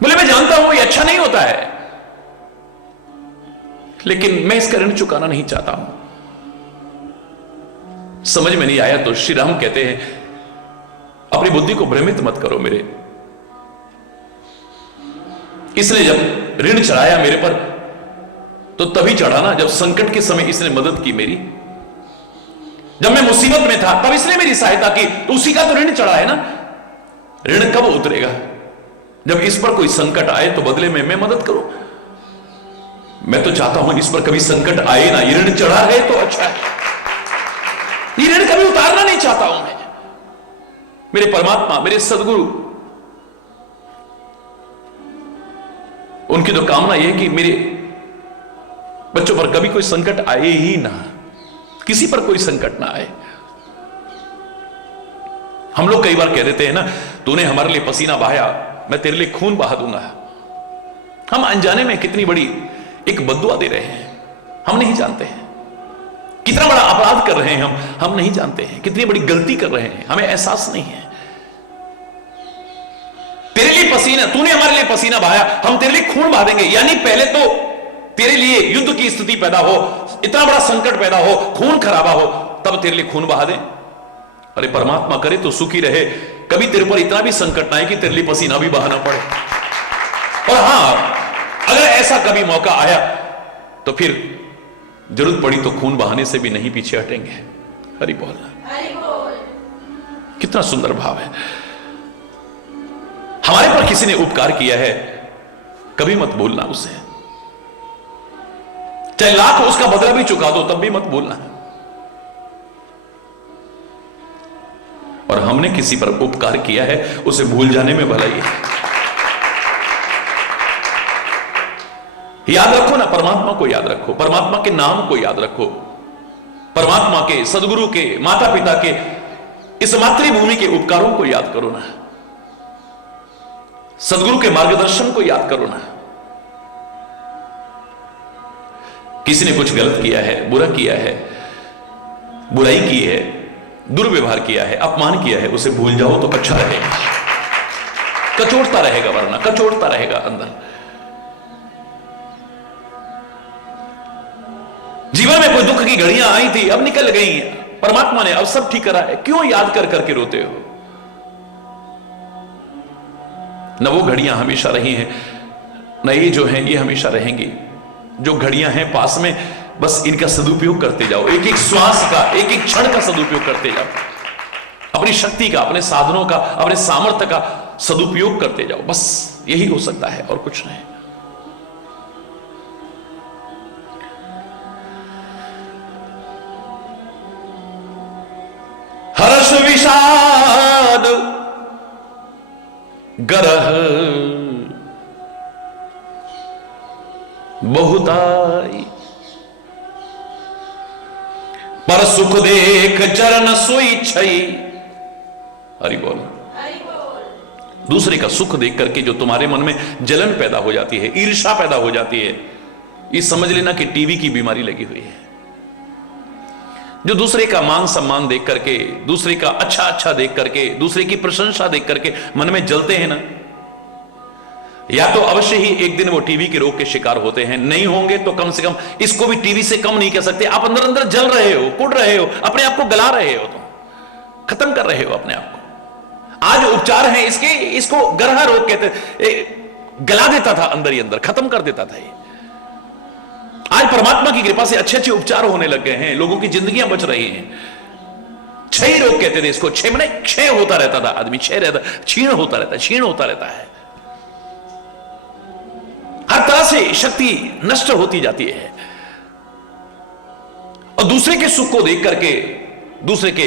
बोले मैं जानता हूं ये अच्छा नहीं होता है, लेकिन मैं इसका ऋण चुकाना नहीं चाहता हूं। समझ में नहीं आया तो श्री राम कहते हैं अपनी बुद्धि को भ्रमित मत करो मेरे, इसने जब ऋण चढ़ाया मेरे पर तो तभी चढ़ा ना जब संकट के समय इसने मदद की मेरी। जब मैं मुसीबत में था तब इसने मेरी सहायता की, तो उसी का तो ऋण चढ़ा है ना। ऋण कब उतरेगा? जब इस पर कोई संकट आए तो बदले में मैं मदद करूं। मैं तो चाहता हूं इस पर कभी संकट आए ना। ये ऋण चढ़ा है तो अच्छा है, ये ऋण कभी उतारना नहीं चाहता हूं मैं। मेरे परमात्मा, मेरे सदगुरु, उनकी तो कामना यह है कि मेरे बच्चों पर कभी कोई संकट आए ही ना, किसी पर कोई संकट ना आए। हम लोग कई बार कह देते हैं ना, तूने हमारे लिए पसीना बहाया, मैं तेरे लिए खून बहा दूंगा। हम अनजाने में कितनी बड़ी एक बद्दुआ दे रहे हैं, हम नहीं जानते हैं। कितना बड़ा अपराध कर रहे हैं हम नहीं जानते हैं। कितनी बड़ी गलती कर रहे हैं, हमें एहसास नहीं है। तेरे लिए पसीना, तूने हमारे लिए पसीना बहाया, हम तेरे लिए खून बहा देंगे। यानी पहले तो तेरे लिए युद्ध की स्थिति पैदा हो, इतना बड़ा संकट पैदा हो, खून खराबा हो, तब तेरे लिए खून बहा दें। अरे परमात्मा करे तो सुखी रहे, कभी तेरे पर इतना भी संकट ना आए कि तेरे लिए पसीना भी बहाना पड़े। और हां, अगर ऐसा कभी मौका आया तो फिर जरूरत पड़ी तो खून बहाने से भी नहीं पीछे हटेंगे। हरि बोल। कितना सुंदर भाव है। हमारे पर किसी ने उपकार किया है, कभी मत भूलना उसे, चाहे लाख उसका बदला भी चुका दो तब भी मत भूलना। और हमने किसी पर उपकार किया है उसे भूल जाने में भलाई है। याद रखो ना, परमात्मा को याद रखो, परमात्मा के नाम को याद रखो, परमात्मा के, सदगुरु के, माता पिता के, इस मातृभूमि के उपकारों को याद करो ना, सदगुरु के मार्गदर्शन को याद करो ना। किसी ने कुछ गलत किया है, बुरा किया है, बुराई की है, दुर्व्यवहार किया है, अपमान किया है, उसे भूल जाओ तो अच्छा रहेगा। कचोटता रहेगा, वरना कचोटता रहेगा अंदर। जीवन में कोई दुख की घड़ियां आई थी, अब निकल गई हैं, परमात्मा ने अब सब ठीक करा है, क्यों याद कर करके रोते हो? न वो घड़ियां हमेशा रही हैं, न ये जो हैं ये हमेशा रहेंगी। जो घड़ियां हैं पास में, बस इनका सदुपयोग करते जाओ, एक एक श्वास का, एक एक क्षण का सदुपयोग करते जाओ, अपनी शक्ति का, अपने साधनों का, अपने सामर्थ्य का सदुपयोग करते जाओ। बस यही हो सकता है और कुछ नहीं। हर्ष विषाद गरह बहुताई, पर सुख देख चरण सोई छई। हरि बोल। दूसरे का सुख देख करके जो तुम्हारे मन में जलन पैदा हो जाती है, ईर्ष्या पैदा हो जाती है, ये समझ लेना कि टीवी की बीमारी लगी हुई है। जो दूसरे का मान सम्मान देख करके, दूसरे का अच्छा अच्छा देख करके, दूसरे की प्रशंसा देख करके मन में जलते हैं ना, या तो अवश्य ही एक दिन वो टीवी के रोग के शिकार होते हैं। नहीं होंगे तो कम से कम इसको भी टीवी से कम नहीं कह सकते। आप अंदर अंदर जल रहे हो, कुड़ रहे हो, अपने आप को गला रहे हो, तुम खत्म कर रहे हो अपने आप को। आज उपचार है इसके, इसको गरहा रोग कहते, गला देता था अंदर ही अंदर, खत्म कर देता था ये। आज परमात्मा की कृपा से अच्छे अच्छे उपचार होने लग गए हैं, लोगों की जिंदगियां बच रही हैं। क्षय रोग कहते थे इसको, क्षय माने क्षय होता रहता था, आदमी क्षय रहता, क्षीण होता रहता, क्षीण होता रहता है, हर तरह से शक्ति नष्ट होती जाती है। और दूसरे के सुख को देख करके, दूसरे के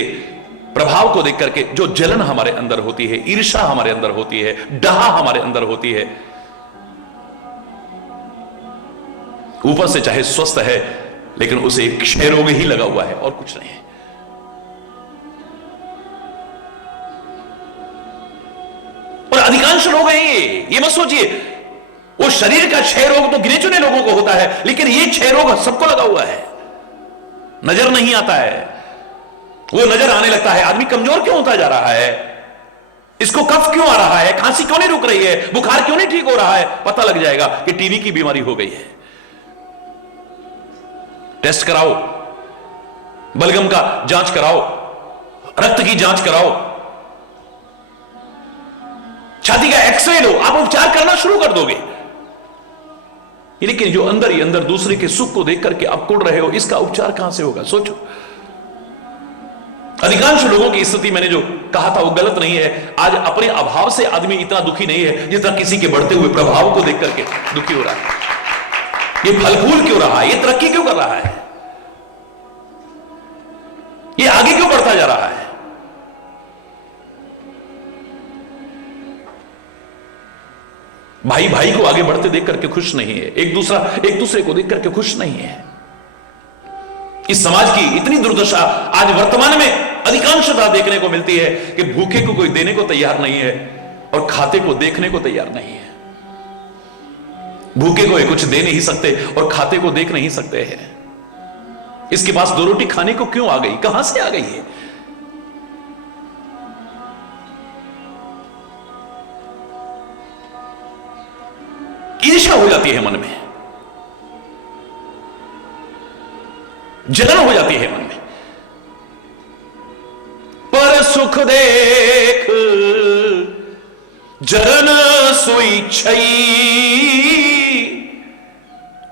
प्रभाव को देख करके जो जलन हमारे अंदर होती है, ईर्ष्या हमारे अंदर होती है, डहा हमारे अंदर होती है, ऊपर से चाहे स्वस्थ है लेकिन उसे एक क्षय रोग ही लगा हुआ है और कुछ नहीं है। और अधिकांश लोग हैं ये मत सोचिए, वो शरीर का क्षय रोग तो गिने चुने लोगों को होता है, लेकिन ये क्षय रोग सबको लगा हुआ है, नजर नहीं आता है। वो नजर आने लगता है, आदमी कमजोर क्यों होता जा रहा है, इसको कफ क्यों आ रहा है, खांसी क्यों नहीं रुक रही है, बुखार क्यों नहीं ठीक हो रहा है, पता लग जाएगा कि टीबी की बीमारी हो गई है। टेस्ट कराओ, बलगम का जांच कराओ, रक्त की जांच कराओ, छाती का एक्सरे लो, आप उपचार करना शुरू कर दोगे। लेकिन जो अंदर ही अंदर दूसरे के सुख को देख करके आप कुड़ रहे हो, इसका उपचार कहां से होगा? सोचो। अधिकांश लोगों की स्थिति मैंने जो कहा था वो गलत नहीं है। आज अपने अभाव से आदमी इतना दुखी नहीं है जितना किसी के बढ़ते हुए प्रभाव को देख करके दुखी हो रहा है। ये फल फूल क्यों रहा है? ये तरक्की क्यों कर रहा है? ये आगे क्यों बढ़ता जा रहा है? भाई भाई को आगे बढ़ते देख करके खुश नहीं है, एक दूसरे को देख करके खुश नहीं है। इस समाज की इतनी दुर्दशा आज वर्तमान में अधिकांशतः देखने को मिलती है कि भूखे को कोई देने को तैयार नहीं है और खाते को देखने को तैयार नहीं है। भूखे को कुछ दे नहीं सकते और खाते को देख नहीं सकते हैं। इसके पास दो रोटी खाने को क्यों आ गई? कहां से आ गई है? ईर्ष्या हो जाती है मन में, जलन हो जाती है मन में। पर सुख देख जरन सोई छई,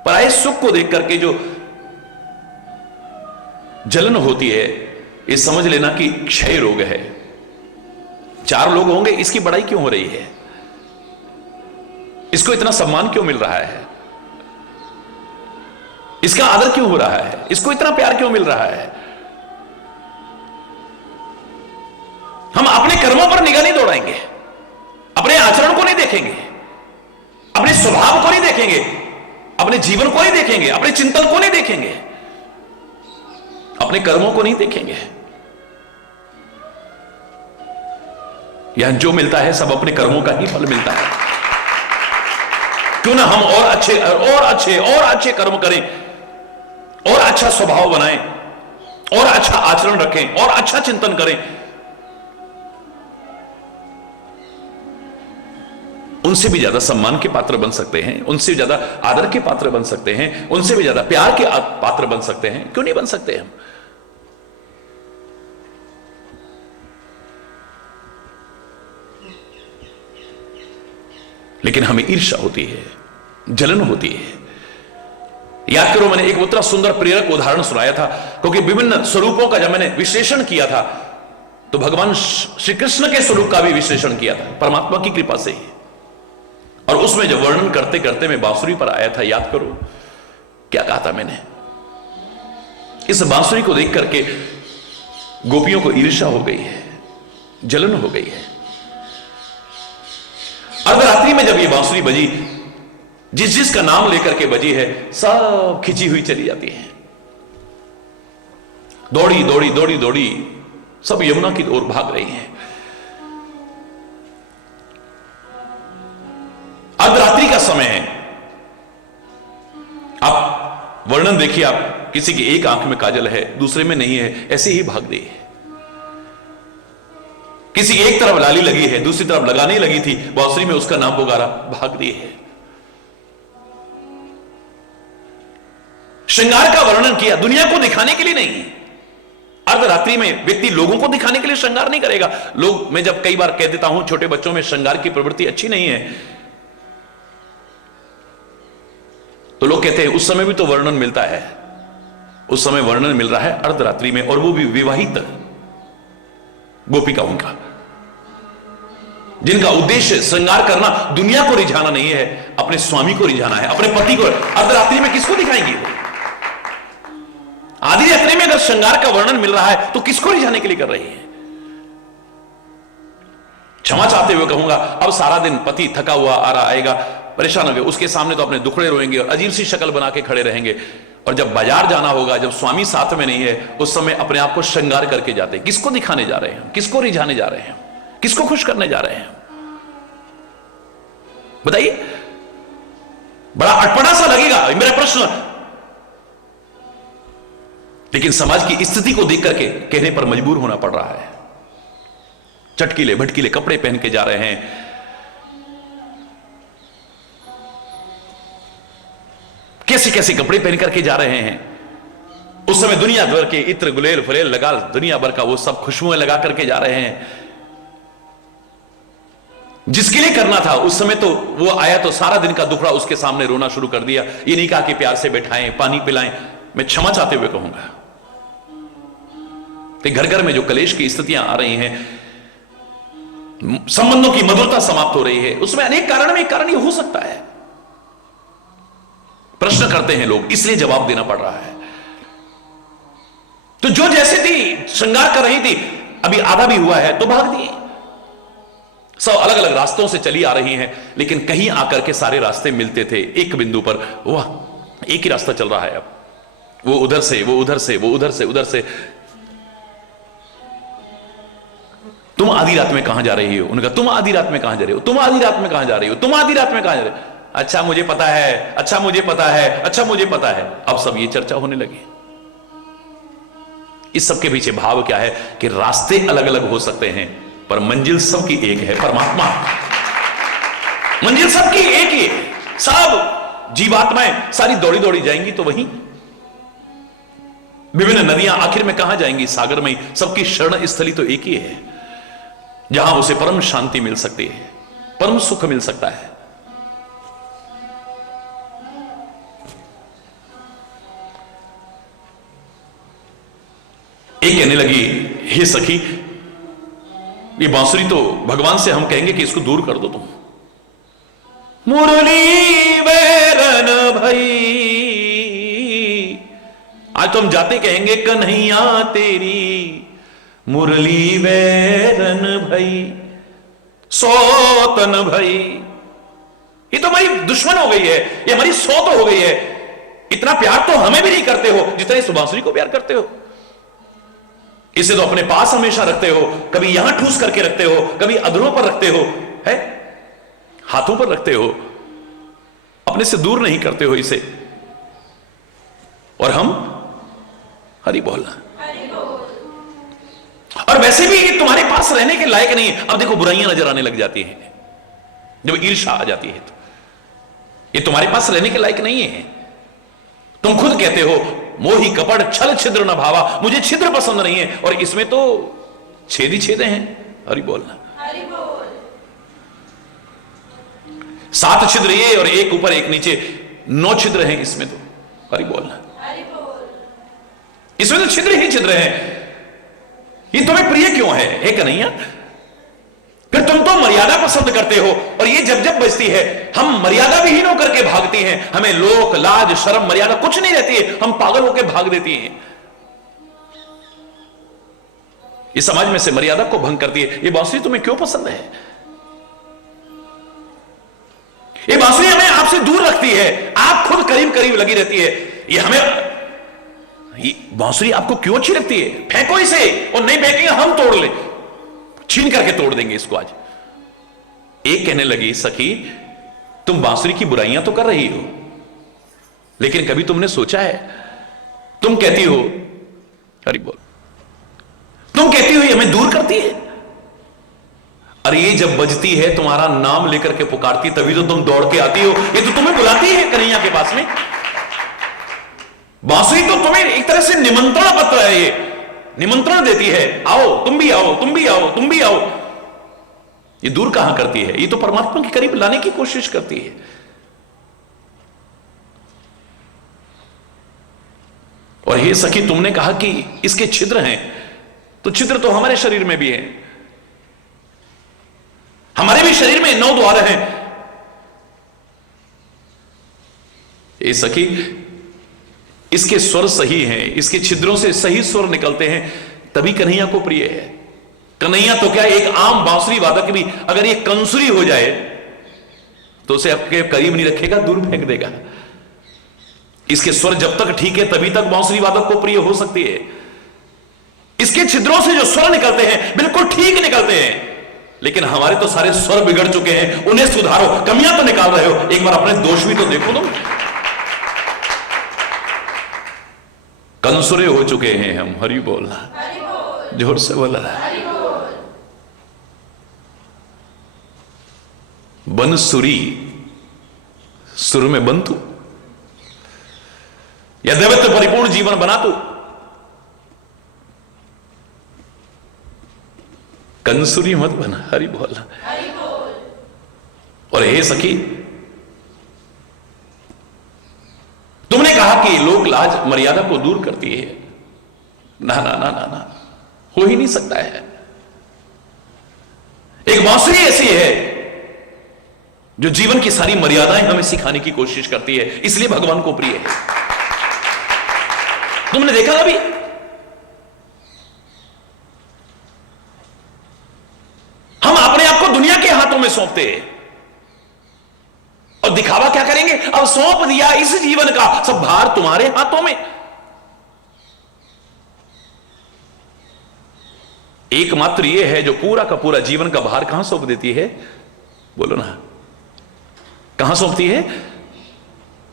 पराये सुख को देख करके जो जलन होती है, ये समझ लेना कि क्षय रोग है। चार लोग होंगे, इसकी बड़ाई क्यों हो रही है? इसको इतना सम्मान क्यों मिल रहा है? इसका आदर क्यों हो रहा है? इसको इतना प्यार क्यों मिल रहा है? हम अपने कर्मों पर निगाह नहीं दौड़ाएंगे, अपने आचरण को नहीं देखेंगे, अपने स्वभाव को नहीं देखेंगे, अपने जीवन को नहीं देखेंगे, अपने चिंतन को नहीं देखेंगे, अपने कर्मों को नहीं देखेंगे। यहां जो मिलता है सब अपने कर्मों का ही फल मिलता है। क्यों ना हम और अच्छे कर्म करें, और अच्छा स्वभाव बनाएं, और अच्छा आचरण रखें, और अच्छा चिंतन करें। उनसे भी ज्यादा सम्मान के पात्र बन सकते हैं, उनसे ज्यादा आदर के पात्र बन सकते हैं, उनसे भी ज्यादा प्यार के पात्र बन सकते हैं। क्यों नहीं बन सकते हम? लेकिन हमें ईर्ष्या होती है, जलन होती है। याद करो, मैंने एक उतना सुंदर प्रेरक उदाहरण सुनाया था, क्योंकि विभिन्न स्वरूपों का जब मैंने विश्लेषण किया था तो भगवान श्री कृष्ण के स्वरूप का भी विश्लेषण किया था परमात्मा की कृपा से ही। और उसमें जब वर्णन करते करते मैं बांसुरी पर आया था, याद करो क्या कहा था मैंने? इस बांसुरी को देख करके गोपियों को ईर्ष्या हो गई है, जलन हो गई है। अर्धरात्रि में जब ये बांसुरी बजी, जिसका नाम लेकर के बजी है, सब खिंची हुई चली जाती है। दौड़ी दौड़ी दौड़ी दौड़ी सब यमुना की ओर भाग रही हैं। अर्धरात्रि का समय है। आप वर्णन देखिए, आप किसी की एक आंख में काजल है, दूसरे में नहीं है, ऐसे ही भाग दी है। किसी एक तरफ लाली लगी है, दूसरी तरफ लगाने लगी थी, बांसुरी में उसका नाम पुकारा, भाग दी है। श्रृंगार का वर्णन किया, दुनिया को दिखाने के लिए नहीं। अर्धरात्रि में व्यक्ति लोगों को दिखाने के लिए श्रृंगार नहीं करेगा। लोग, मैं जब कई बार कह देता हूं छोटे बच्चों में श्रृंगार की प्रवृत्ति अच्छी नहीं है, तो लोग कहते हैं उस समय भी तो वर्णन मिलता है। उस समय वर्णन मिल रहा है अर्धरात्रि में, और वो भी विवाहित गोपिकाओं का, जिनका उद्देश्य श्रृंगार करना दुनिया को रिझाना नहीं है, अपने स्वामी को रिझाना है, अपने पति को। अर्धरात्रि में किसको दिखाएंगे? आधी रात्रि में अगर श्रृंगार का वर्णन मिल रहा है तो किसको रिझाने के लिए कर रही है? क्षमा चाहते हुए कहूंगा, अब सारा दिन पति थका हुआ आ रहा आएगा, परेशान हो गए, उसके सामने तो अपने दुखड़े रोएंगे और अजीब सी शक्ल बना के खड़े रहेंगे। और जब बाजार जाना होगा, जब स्वामी साथ में नहीं है, उस समय अपने आप को श्रृंगार करके जाते हैं। किसको दिखाने जा रहे हैं? किसको रिझाने जा रहे हैं? किसको खुश करने जा रहे हैं? बताइए। बड़ा अटपटा सा लगेगा मेरा प्रश्न, लेकिन समाज की स्थिति को देख करके कहने पर मजबूर होना पड़ रहा है। चटकीले भटकीले कपड़े पहन के जा रहे हैं, कैसे कैसे कपड़े पहन करके जा रहे हैं। उस समय दुनिया भर के इत्र गुलेल फुलेल लगा, दुनिया भर का वो सब खुशबुएं लगा करके जा रहे हैं। जिसके लिए करना था उस समय तो वो आया तो सारा दिन का दुखड़ा उसके सामने रोना शुरू कर दिया। ये नहीं कहा कि प्यार से बैठाएं, पानी पिलाएं। मैं क्षमा चाहते हुए कहूंगा कि घर घर में जो कलेश की स्थितियां आ रही हैं, संबंधों की मधुरता समाप्त हो रही है, उसमें अनेक कारण में एक कारण ये हो सकता है। प्रश्न करते हैं लोग, इसलिए जवाब देना पड़ रहा है। तो जो जैसे थी श्रृंगार कर रही थी, अभी आधा भी हुआ है तो भाग दिए। सब अलग अलग रास्तों से चली आ रही हैं, लेकिन कहीं आकर के सारे रास्ते मिलते थे एक बिंदु पर। वाह, एक ही रास्ता चल रहा है अब, वो उधर से, वो उधर से, वो उधर से, उधर से। तुम आधी रात में कहां जा रही हो? उन्होंने कहा तुम आधी रात में कहां जा रही हो? तुम आधी रात में कहां जा रही हो? तुम आधी रात में कहां जा रही हो? अच्छा मुझे पता है, अच्छा मुझे पता है, अच्छा मुझे पता है। अब सब ये चर्चा होने लगी। इस सब के पीछे भाव क्या है कि रास्ते अलग अलग हो सकते हैं पर मंजिल सबकी एक है, परमात्मा। मंजिल सबकी एक ही है। सब जीवात्माएं सारी दौड़ी दौड़ी जाएंगी तो वहीं विभिन्न नदियां आखिर में कहां जाएंगी? सागर में ही। सबकी शरण स्थली तो एक ही है, जहां उसे परम शांति मिल सकती है, परम सुख मिल सकता है। एक कहने लगी, हे सखी, ये बांसुरी तो भगवान से हम कहेंगे कि इसको दूर कर दो तुम। मुरली बैरन भई, आज तो हम जाते कहेंगे कन्हैया तेरी मुरली बैरन भई, सौतन भई। ये तो हमारी दुश्मन हो गई है, ये हमारी सौत हो गई है। इतना प्यार तो हमें भी नहीं करते हो जितना इस बांसुरी को प्यार करते हो। इसे तो अपने पास हमेशा रखते हो, कभी यहां ठूस करके रखते हो, कभी अधरों पर रखते हो, है हाथों पर रखते हो, अपने से दूर नहीं करते हो इसे। और हम हरि बोल, और वैसे भी ये तुम्हारे पास रहने के लायक नहीं है। अब देखो बुराइयां नजर आने लग जाती हैं जब ईर्ष्या आ जाती है, तो ये तुम्हारे पास रहने के लायक नहीं है। तुम खुद कहते हो मोही कपड़ छल छिद्र न भावा, मुझे छिद्र पसंद नहीं है, और इसमें तो छेद ही छेदे हैं। हरि बोलना, 7 छिद्र ये और एक ऊपर एक नीचे, 9 छिद्र हैं इसमें तो। हरि बोलना, इसमें तो छिद्र ही छिद्र हैं। ये तुम्हें प्रिय क्यों है? हे कन्हैया, फिर तुम तो मर्यादा पसंद करते हो, और ये जब जब बजती है हम मर्यादा विहीन होकर के भागती हैं। हमें लोक लाज शर्म मर्यादा कुछ नहीं रहती है, हम पागल होकर भाग देती हैं। ये समाज में से मर्यादा को भंग करती है। ये बांसुरी तुम्हें क्यों पसंद है? ये बांसुरी हमें आपसे दूर रखती है, आप खुद करीब करीब लगी रहती है। ये हमें, ये बांसुरी आपको क्यों अच्छी लगती है? फेंको इसे, और नहीं फेंकेंगे हम तोड़ ले, छीन करके तोड़ देंगे इसको आज। एक कहने लगी, सखी तुम बांसुरी की बुराइयां तो कर रही हो, लेकिन कभी तुमने सोचा है, तुम कहती हो, हरि बोल, तुम कहती हो ये हमें दूर करती है। अरे ये जब बजती है, तुम्हारा नाम लेकर के पुकारती, तभी तो तुम दौड़ के आती हो। ये तो तुम्हें बुलाती है कन्हैया के पास में। बांसुरी तो तुम्हें एक तरह से निमंत्रण पत्र है, ये निमंत्रण देती है, आओ तुम भी आओ, तुम भी आओ, तुम भी आओ। ये दूर कहां करती है? ये तो परमात्मा के करीब लाने की कोशिश करती है। और हे सखी, तुमने कहा कि इसके छिद्र हैं, तो छिद्र तो हमारे शरीर में भी है। हमारे भी शरीर में 9 द्वार हैं। हे सखी, इसके स्वर सही हैं, इसके छिद्रों से सही स्वर निकलते हैं, तभी कन्हैया को प्रिय है। कन्हैया तो क्या, एक आम बांसुरी वादक भी अगर ये कंसुरी हो जाए तो उसे आपके करीब नहीं रखेगा, दूर फेंक देगा। इसके स्वर जब तक ठीक है तभी तक बांसुरी वादक को प्रिय हो सकती है। इसके छिद्रों से जो स्वर निकलते हैं बिल्कुल ठीक निकलते हैं, लेकिन हमारे तो सारे स्वर बिगड़ चुके हैं। उन्हें सुधारो, कमियां तो निकाल रहे हो, एक बार अपने दोष भी तो देखो तुम। कंसुरे हो चुके हैं हम। हरि बोलना, जोर से बोला। बनसुरी, सुर में बंतु, या दैवत्व परिपूर्ण जीवन बना तू। कंसुरी मत बना। हरि बोलना। और हे सखी, तुमने कहा कि लोक लाज मर्यादा को दूर करती है। ना ना ना ना ना, हो ही नहीं सकता है। एक बांसुरी ऐसी है जो जीवन की सारी मर्यादाएं हमें सिखाने की कोशिश करती है, इसलिए भगवान को प्रिय है। तुमने देखा कभी हम अपने आप को दुनिया के हाथों में सौंपते हैं और दिखावा क्या करेंगे? अब सौंप दिया इस जीवन का सब भार तुम्हारे हाथों में। एकमात्र यह है जो पूरा का पूरा जीवन का भार कहां सौंप देती है? बोलो ना, कहां सौंपती है?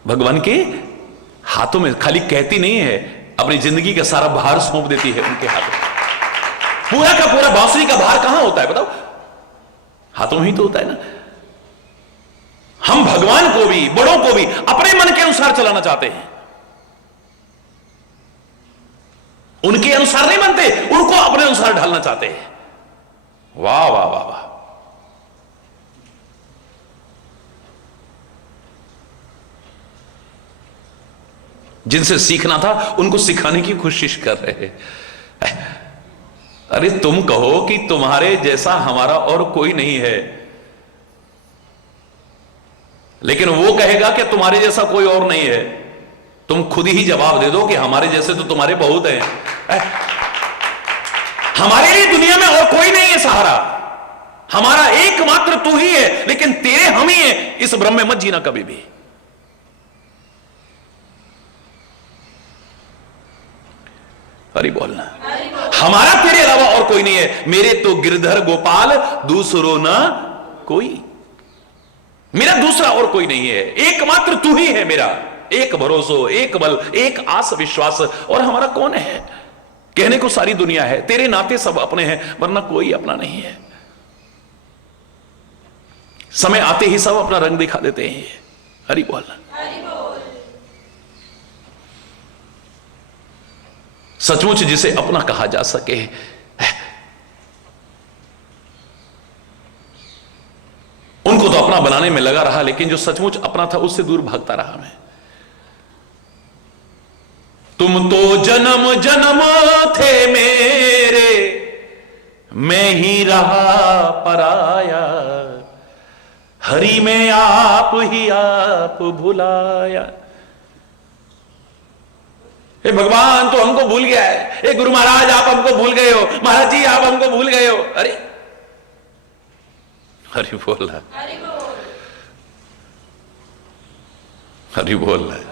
भगवान के हाथों में। खाली कहती नहीं है, अपनी जिंदगी का सारा भार सौंप देती है उनके हाथों। पूरा का पूरा बांसुरी का भार कहां होता है बताओ? हाथों में ही तो होता है ना। हम भगवान को भी, बड़ों को भी अपने मन के अनुसार चलाना चाहते हैं, उनके अनुसार नहीं बनते, उनको अपने अनुसार ढालना चाहते हैं। वाह वाह वाह वाह। जिनसे सीखना था उनको सिखाने की कोशिश कर रहे हैं। अरे तुम कहो कि तुम्हारे जैसा हमारा और कोई नहीं है, लेकिन वो कहेगा कि तुम्हारे जैसा कोई और नहीं है। तुम खुद ही जवाब दे दो कि हमारे जैसे तो तुम्हारे बहुत हैं। हमारे लिए दुनिया में और कोई नहीं है सहारा, हमारा एकमात्र तू ही है, लेकिन तेरे हम ही हैं। इस भ्रम में मत जीना कभी भी। हरि बोलना। हमारा तेरे अलावा और कोई नहीं है। मेरे तो गिरधर गोपाल दूसरो ना कोई, मेरा दूसरा और कोई नहीं है। एकमात्र तू ही है मेरा, एक भरोसो, एक बल, एक आस विश्वास। और हमारा कौन है? कहने को सारी दुनिया है, तेरे नाते सब अपने हैं, वरना कोई अपना नहीं है। समय आते ही सब अपना रंग दिखा देते हैं। हरि बोलना। सचमुच जिसे अपना कहा जा सके, उनको तो अपना बनाने में लगा रहा, लेकिन जो सचमुच अपना था उससे दूर भागता रहा मैं। तुम तो जन्म जन्म थे मेरे, मैं ही रहा पराया, हरि में आप ही आप भुलाया। हे भगवान तो हमको भूल गया है। हे गुरु महाराज आप हमको भूल गए हो, महाराज जी आप हमको भूल गए हो। अरे हरि बोल रहा है, हरि बोल रहा है।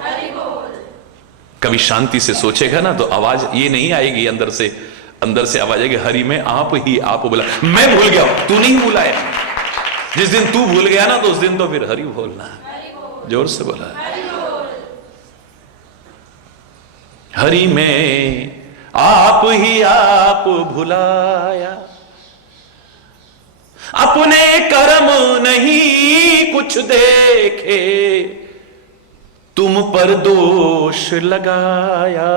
कभी शांति से सोचेगा ना तो आवाज ये नहीं आएगी अंदर से आवाज आएगी, हरि में आप ही आप बोला। मैं भूल गया, तू नहीं भूला है। जिस दिन तू भूल गया ना तो उस दिन तो फिर हरि बोलना, जोर से बोला। हरि में आप ही आप भुलाया, अपने कर्म नहीं कुछ देखे, तुम पर दोष लगाया।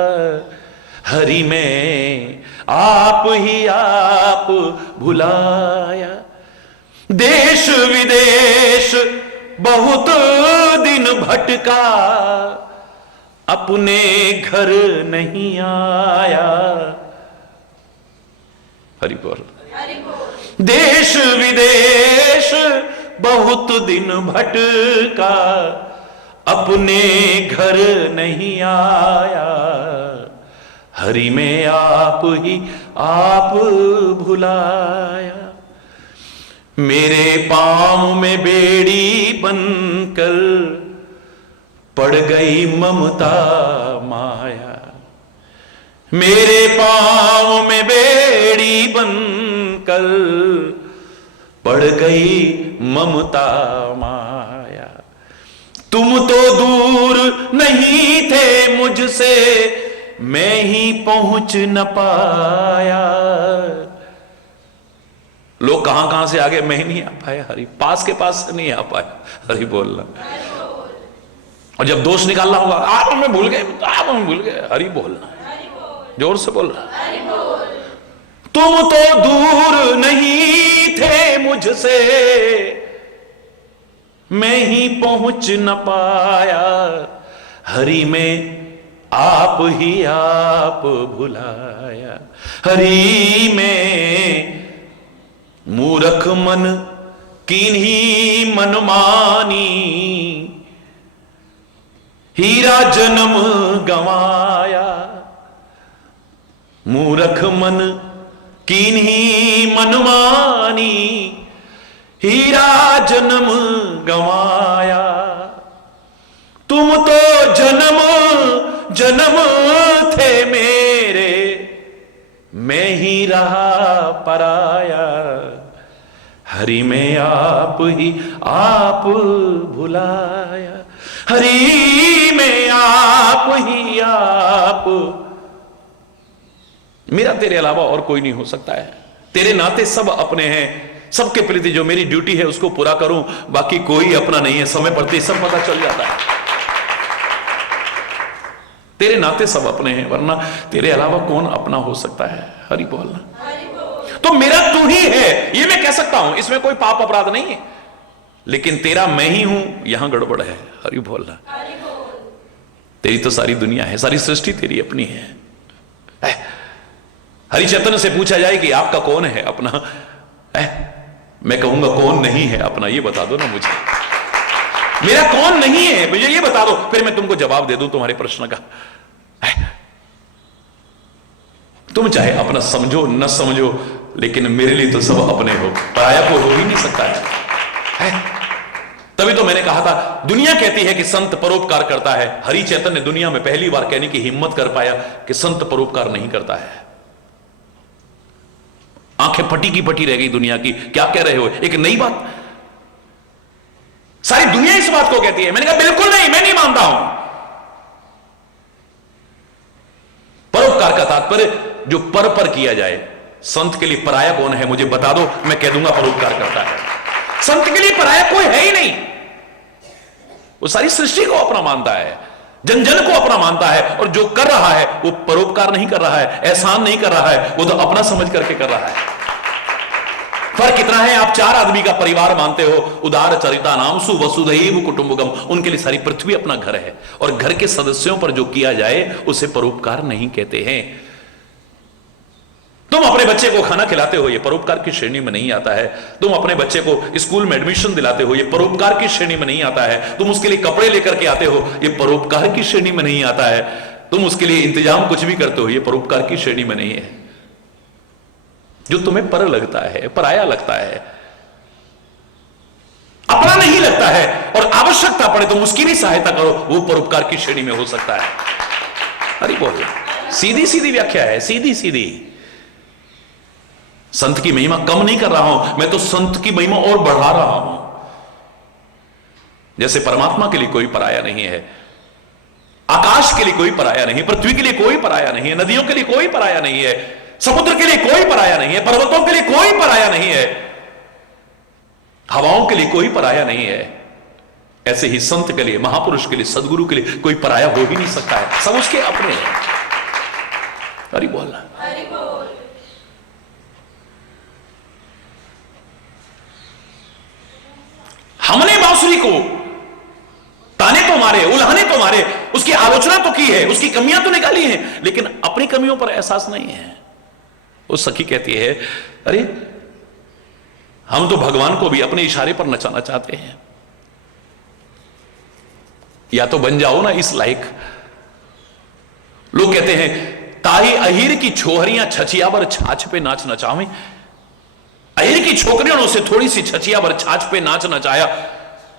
हरि में आप ही आप भुलाया, देश विदेश बहुत दिन भटका, अपने घर नहीं आया। हरि बोल। देश विदेश बहुत दिन भटका, अपने घर नहीं आया, हरि में आप ही आप भुलाया। मेरे पांव में बेड़ी बनकर पड़ गई ममता माया, मेरे पांव में बेड़ी बनकर पड़ गई ममता माया। तुम तो दूर नहीं थे मुझसे, मैं ही पहुंच न पाया। लोग कहां कहां से आगे, मैं ही नहीं आ पाया। हरि पास के पास से नहीं आ पाया। हरि बोलना। और जब दोष निकालना होगा, आप हमें भूल गए, आप हमें भूल गए। हरि बोलना, जोर से बोलना। तुम तो दूर नहीं थे मुझसे, मैं ही पहुंच न पाया, हरि में आप ही आप भुलाया। हरि में मूरख मन कीन्ही मनमानी, हीरा जन्म गंवाया। मूरख मन कीन्ही मनमानी, हीरा जन्म गंवाया। तुम तो जन्म जन्म थे मेरे, मैं ही रहा पराया। हरि में आप ही आप भुलाया, हरि में आप ही आप। मेरा तेरे अलावा और कोई नहीं हो सकता है। तेरे नाते सब अपने हैं, सबके प्रति जो मेरी ड्यूटी है उसको पूरा करूं, बाकी कोई अपना नहीं है। समय पड़ते सब पता चल जाता है। तेरे नाते सब अपने हैं, वरना तेरे अलावा कौन अपना हो सकता है। हरि बोलना। तो मेरा तू ही है ये मैं कह सकता हूं, इसमें कोई पाप अपराध नहीं है। लेकिन तेरा मैं ही हूं, यहां गड़बड़ है। हरि बोलना। तेरी तो सारी दुनिया है, सारी सृष्टि तेरी अपनी है। हरि चैतन्य से पूछा जाए कि आपका कौन है अपना, मैं कहूंगा कौन नहीं है अपना, ये बता दो ना मुझे। मेरा कौन नहीं है मुझे ये बता दो, फिर मैं तुमको जवाब दे दूं तुम्हारे प्रश्न का। तुम चाहे अपना समझो न समझो, लेकिन मेरे लिए तो सब अपने हो, पराया को हो ही नहीं सकता है। तभी तो मैंने कहा था, दुनिया कहती है कि संत परोपकार करता है। हरि चैतन्य दुनिया में पहली बार कहने की हिम्मत कर पाया कि संत परोपकार नहीं करता है। आंखें फटी की फटी रह गई दुनिया की, क्या कह रहे हो, एक नई बात। सारी दुनिया इस बात को कहती है। मैंने कहा बिल्कुल नहीं, मैं नहीं मानता हूं। परोपकार का तात्पर्य जो पर किया जाए। संत के लिए पराया कौन है मुझे बता दो, मैं कह दूंगा परोपकार करता है। संत के लिए पराया कोई है ही नहीं। वो सारी सृष्टि को अपना मानता है, जन जन को अपना मानता है, और जो कर रहा है वो परोपकार नहीं कर रहा है, एहसान नहीं कर रहा है, वो तो अपना समझ करके कर रहा है। फर्क कितना है, आप 4 आदमी का परिवार मानते हो, उदार चरिता नाम सु वसुधैव कुटुंबकम, उनके लिए सारी पृथ्वी अपना घर है, और घर के सदस्यों पर जो किया जाए उसे परोपकार नहीं कहते हैं। तुम अपने बच्चे को खाना खिलाते हो, ये परोपकार की श्रेणी में नहीं आता है। तुम अपने बच्चे को स्कूल में एडमिशन दिलाते हो, ये परोपकार की श्रेणी में नहीं आता है। तुम उसके लिए कपड़े लेकर के आते हो, ये परोपकार की श्रेणी में नहीं आता है। तुम उसके लिए इंतजाम कुछ भी करते हो, ये परोपकार की श्रेणी में नहीं है। जो तुम्हें पर लगता है, पराया लगता है, अपना नहीं लगता है, और आवश्यकता पड़े तो उसकी भी सहायता करो, वो परोपकार की श्रेणी में हो सकता है। अरे बोल, सीधी सीधी व्याख्या है, सीधी सीधी। संत की महिमा कम नहीं कर रहा हूं मैं, तो संत की महिमा और बढ़ा रहा हूं। जैसे परमात्मा के लिए कोई पराया नहीं है, आकाश के लिए कोई पराया नहीं, पृथ्वी के लिए कोई पराया नहीं है, नदियों के लिए कोई पराया नहीं है, समुद्र के लिए कोई पराया नहीं है, पर्वतों के लिए कोई पराया नहीं है, हवाओं के लिए कोई पराया नहीं है। ऐसे ही संत के लिए, महापुरुष के लिए, सदगुरु के लिए कोई पराया हो ही नहीं सकता है, सब उसके अपने हैं। हरि बोलना। हमने बांसुरी को ताने तो मारे, उल्हाने तो मारे, उसकी आलोचना तो की है, उसकी कमियां तो निकाली हैं, लेकिन अपनी कमियों पर एहसास नहीं है। उस सखी कहती है, अरे हम तो भगवान को भी अपने इशारे पर नचाना चाहते हैं, या तो बन जाओ ना इस लायक। लोग कहते हैं ताही अहीर की छोहरियां छचिया पर छाछ पे नाच नचावें। अहिर की छोकरियों से थोड़ी सी छचिया पर छाछ पे नाच नचाया।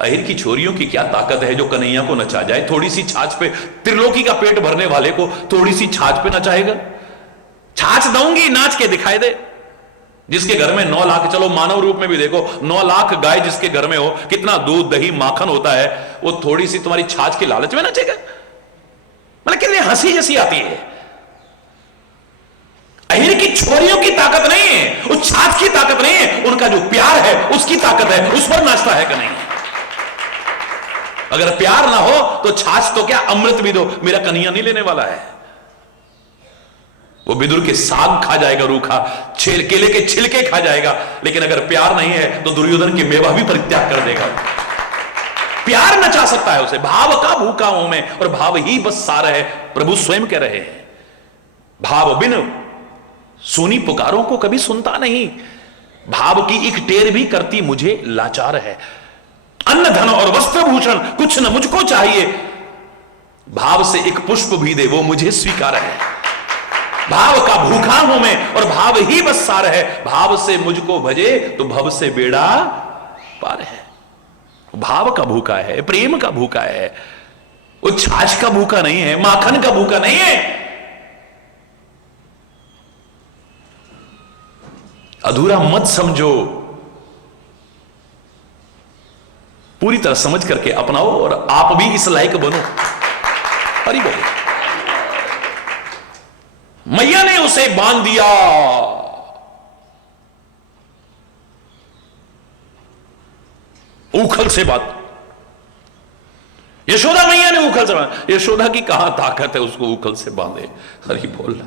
अहिर की छोरियों की क्या ताकत है जो कन्हैया को नचा जाए। थोड़ी सी छाछ पे, त्रिलोकी का पेट भरने वाले को थोड़ी सी छाछ पे नचाएगा। छाछ दूंगी, नाच के दिखाई दे। जिसके घर में 9 लाख, चलो मानव रूप में भी देखो, 9 लाख गाय जिसके घर में हो, कितना दूध दही माखन होता है, वो थोड़ी सी तुम्हारी छाछ के लालच में नचेगा। मतलब कितनी हंसी जैसी आती है। अहिर की छोरियों की ताकत नहीं है, उस छाछ की ताकत नहीं है, उनका जो प्यार है उसकी ताकत है, उस पर नाचता है कि नहीं। अगर प्यार ना हो तो छाछ तो क्या, अमृत भी दो, मेरा कन्हैया नहीं लेने वाला है। वो विदुर के साग खा जाएगा रूखा, केले के छिलके खा जाएगा, लेकिन अगर प्यार नहीं है तो दुर्योधन की मेवा भी परित्याग कर देगा। प्यार नचा सकता है उसे। भाव का भूखा हूं मैं और भाव ही बस सार है। प्रभु स्वयं कह रहे हैं, भाव बिन सुनी पुकारों को कभी सुनता नहीं। भाव की एक टेर भी करती मुझे लाचार है। अन्न धन और वस्त्र भूषण कुछ न मुझको चाहिए, भाव से एक पुष्प भी दे वो मुझे स्वीकार है। भाव का भूखा हूं मैं और भाव ही बस सार है। भाव से मुझको भजे तो भव से बेड़ा पार है। भाव का भूखा है, प्रेम का भूखा है, वो छाछ का भूखा नहीं है, माखन का भूखा नहीं है। अधूरा मत समझो, पूरी तरह समझ करके अपनाओ और आप भी इस लायक बनो। हरि बोल। मैया ने उसे बांध दिया, उखल से बात। यशोदा मैया ने उखल से बांध। यशोदा की कहां ताकत है उसको उखल से बांधे। हरि बोल।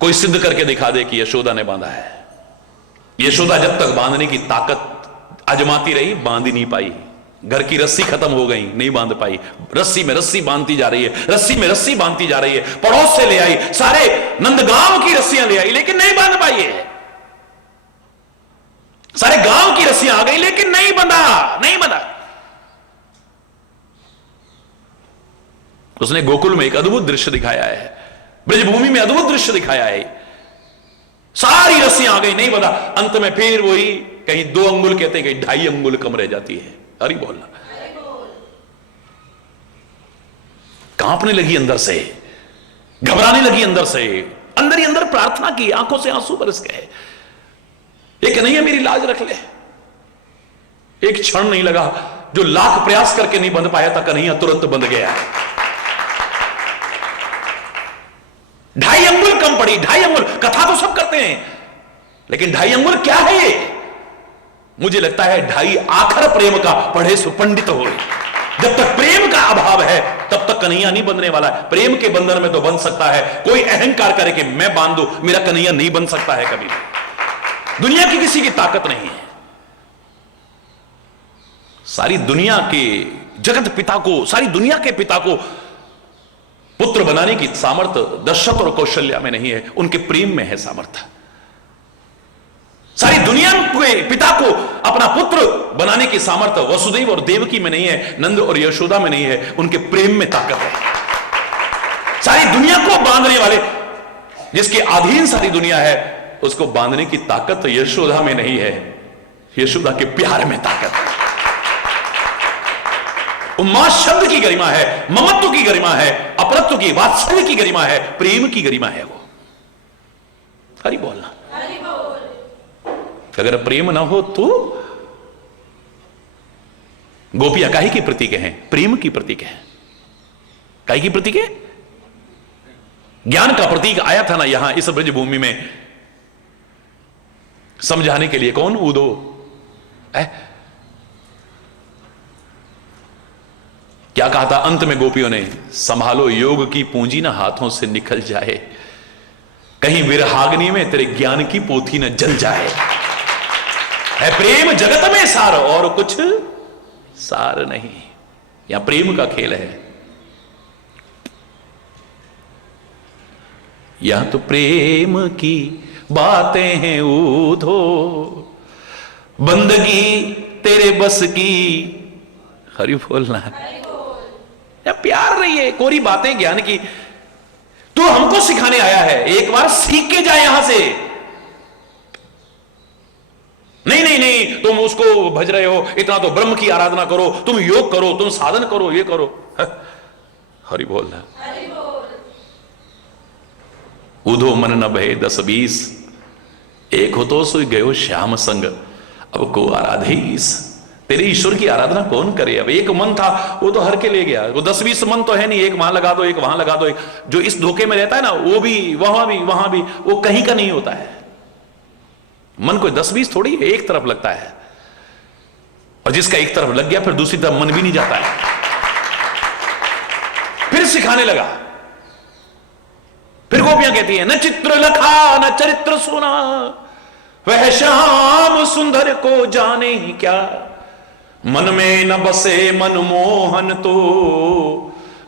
कोई सिद्ध करके दिखा दे कि यशोदा ने बांधा है। यशोदा जब तक बांधने की ताकत आजमाती रही, बांध ही नहीं पाई। घर की रस्सी खत्म हो गई, नहीं बांध पाई। रस्सी में रस्सी बांधती जा रही है, रस्सी में रस्सी बांधती जा रही है। पड़ोस से ले आई, सारे नंदगांव की रस्सियां ले आई, लेकिन नहीं बांध पाई है। सारे गांव की रस्सियां आ गई, लेकिन नहीं बंधा, नहीं बंधा। उसने गोकुल में एक अद्भुत दृश्य दिखाया है, ब्रजभूमि में अद्भुत दृश्य दिखाया है। सारी रस्सियां आ गई, नहीं बंधा। अंत में फिर वही, कहीं 2 अंगुल कहते, कहीं 2.5 अंगुल कम रह जाती है। हरि बोलना। कांपने लगी अंदर से, घबराने लगी अंदर से, अंदर ही अंदर प्रार्थना की, आंखों से आंसू बरस गए। एक नहीं है, मेरी लाज रख ले। एक क्षण नहीं लगा, जो लाख प्रयास करके नहीं बंध पाया था, कन्हैया तुरंत बंध गया। 2.5 अंगुल कम पड़ी, 2.5 अंगुल। कथा तो सब करते हैं, लेकिन 2.5 अंगुल क्या है ये? मुझे लगता है 2.5 आखर प्रेम का पढ़े सुपंडित हो। जब तक प्रेम का अभाव है तब तक कन्हैया नहीं बंधने वाला है। प्रेम के बंधन में तो बन सकता है, कोई अहंकार करे कि मैं बांध दूं, मेरा कन्हैया नहीं बन सकता है कभी। दुनिया की किसी की ताकत नहीं है। सारी दुनिया के जगत पिता को, सारी दुनिया के पिता को पुत्र बनाने की सामर्थ्य दशरथ और कौशल्या में नहीं है, उनके प्रेम में है सामर्थ्य। सारी दुनिया के पिता को अपना पुत्र बनाने की सामर्थ्य वसुदेव और देवकी में नहीं है, नंद और यशोदा में नहीं है, उनके प्रेम में ताकत है। सारी दुनिया को बांधने वाले, जिसके अधीन सारी दुनिया है, उसको बांधने की ताकत यशोदा में नहीं है, यशोदा के प्यार में ताकत है। मां शब्द की गरिमा है, ममत्व की गरिमा है, अपरत्व की, वात्सल्य की गरिमा है, प्रेम की गरिमा है वो। हरि बोलना। अगर प्रेम ना हो तो गोपियां काहे की प्रतीक हैं? प्रेम की प्रतीक है। काहे की प्रतीक है? ज्ञान का प्रतीक आया था ना यहां इस ब्रजभूमि में समझाने के लिए। कौन? उदो है। क्या कहा था अंत में गोपियों ने? संभालो योग की पूंजी ना हाथों से निकल जाए, कहीं विरहाग्नि में तेरे ज्ञान की पोथी न जल जाए। है प्रेम जगत में सार, और कुछ सार नहीं। यहां प्रेम का खेल है। यहां तो प्रेम की बातें हैं ऊधो, बंदगी तेरे बस की। हरि बोलना। या प्यार रही है, कोरी बातें ज्ञान की तू हमको सिखाने आया है, एक बार सीख के जाए यहां से। नहीं नहीं नहीं, तुम उसको भज रहे हो, इतना तो ब्रह्म की आराधना करो, तुम योग करो, तुम साधन करो, ये करो। हरि बोल रहा। उधो मन न भय 10-20, एक हो तो सोई गयो श्याम संग, अब को आराधीस। तेरे ईश्वर की आराधना कौन करे? अब एक मन था वो तो हर के ले गया। वो 10-20 मन तो है नहीं, एक वहां लगा दो, एक वहां लगा दो। जो इस धोखे में रहता है ना, वो भी वहां भी वो कहीं का नहीं होता है। मन कोई 10-20 थोड़ी है, एक तरफ लगता है। और जिसका एक तरफ लग गया फिर दूसरी तरफ मन भी नहीं जाता है। फिर सिखाने लगा। फिर गोपियां कहती हैं, न चित्र लखा न चरित्र सुना, वह श्याम सुंदर को जाने ही क्या। मन में न बसे मनमोहन तो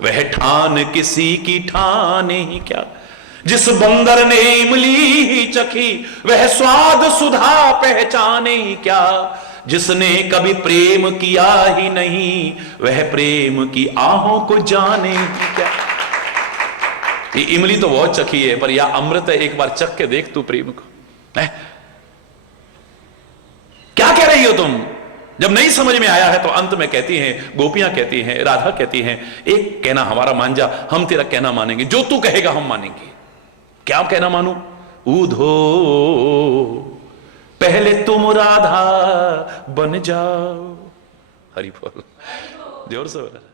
वह ठान किसी की ठाने ही क्या। जिस बंदर ने इमली ही चखी वह स्वाद सुधा पहचाने ही क्या। जिसने कभी प्रेम किया ही नहीं वह प्रेम की आहों को जाने ही क्या। ये इमली तो बहुत चखी है, पर यह अमृत है, एक बार चख के देख तू प्रेम को। है? क्या कह रही हो तुम? जब नहीं समझ में आया है तो अंत में कहती हैं, गोपियां कहती हैं, राधा कहती हैं, एक कहना हमारा मान जा, हम तेरा कहना मानेंगे, जो तू कहेगा हम मानेंगे। क्या कहना मानू? ऊधो पहले तुम राधा बन जाओ। हरि बोल, जोर से बोला।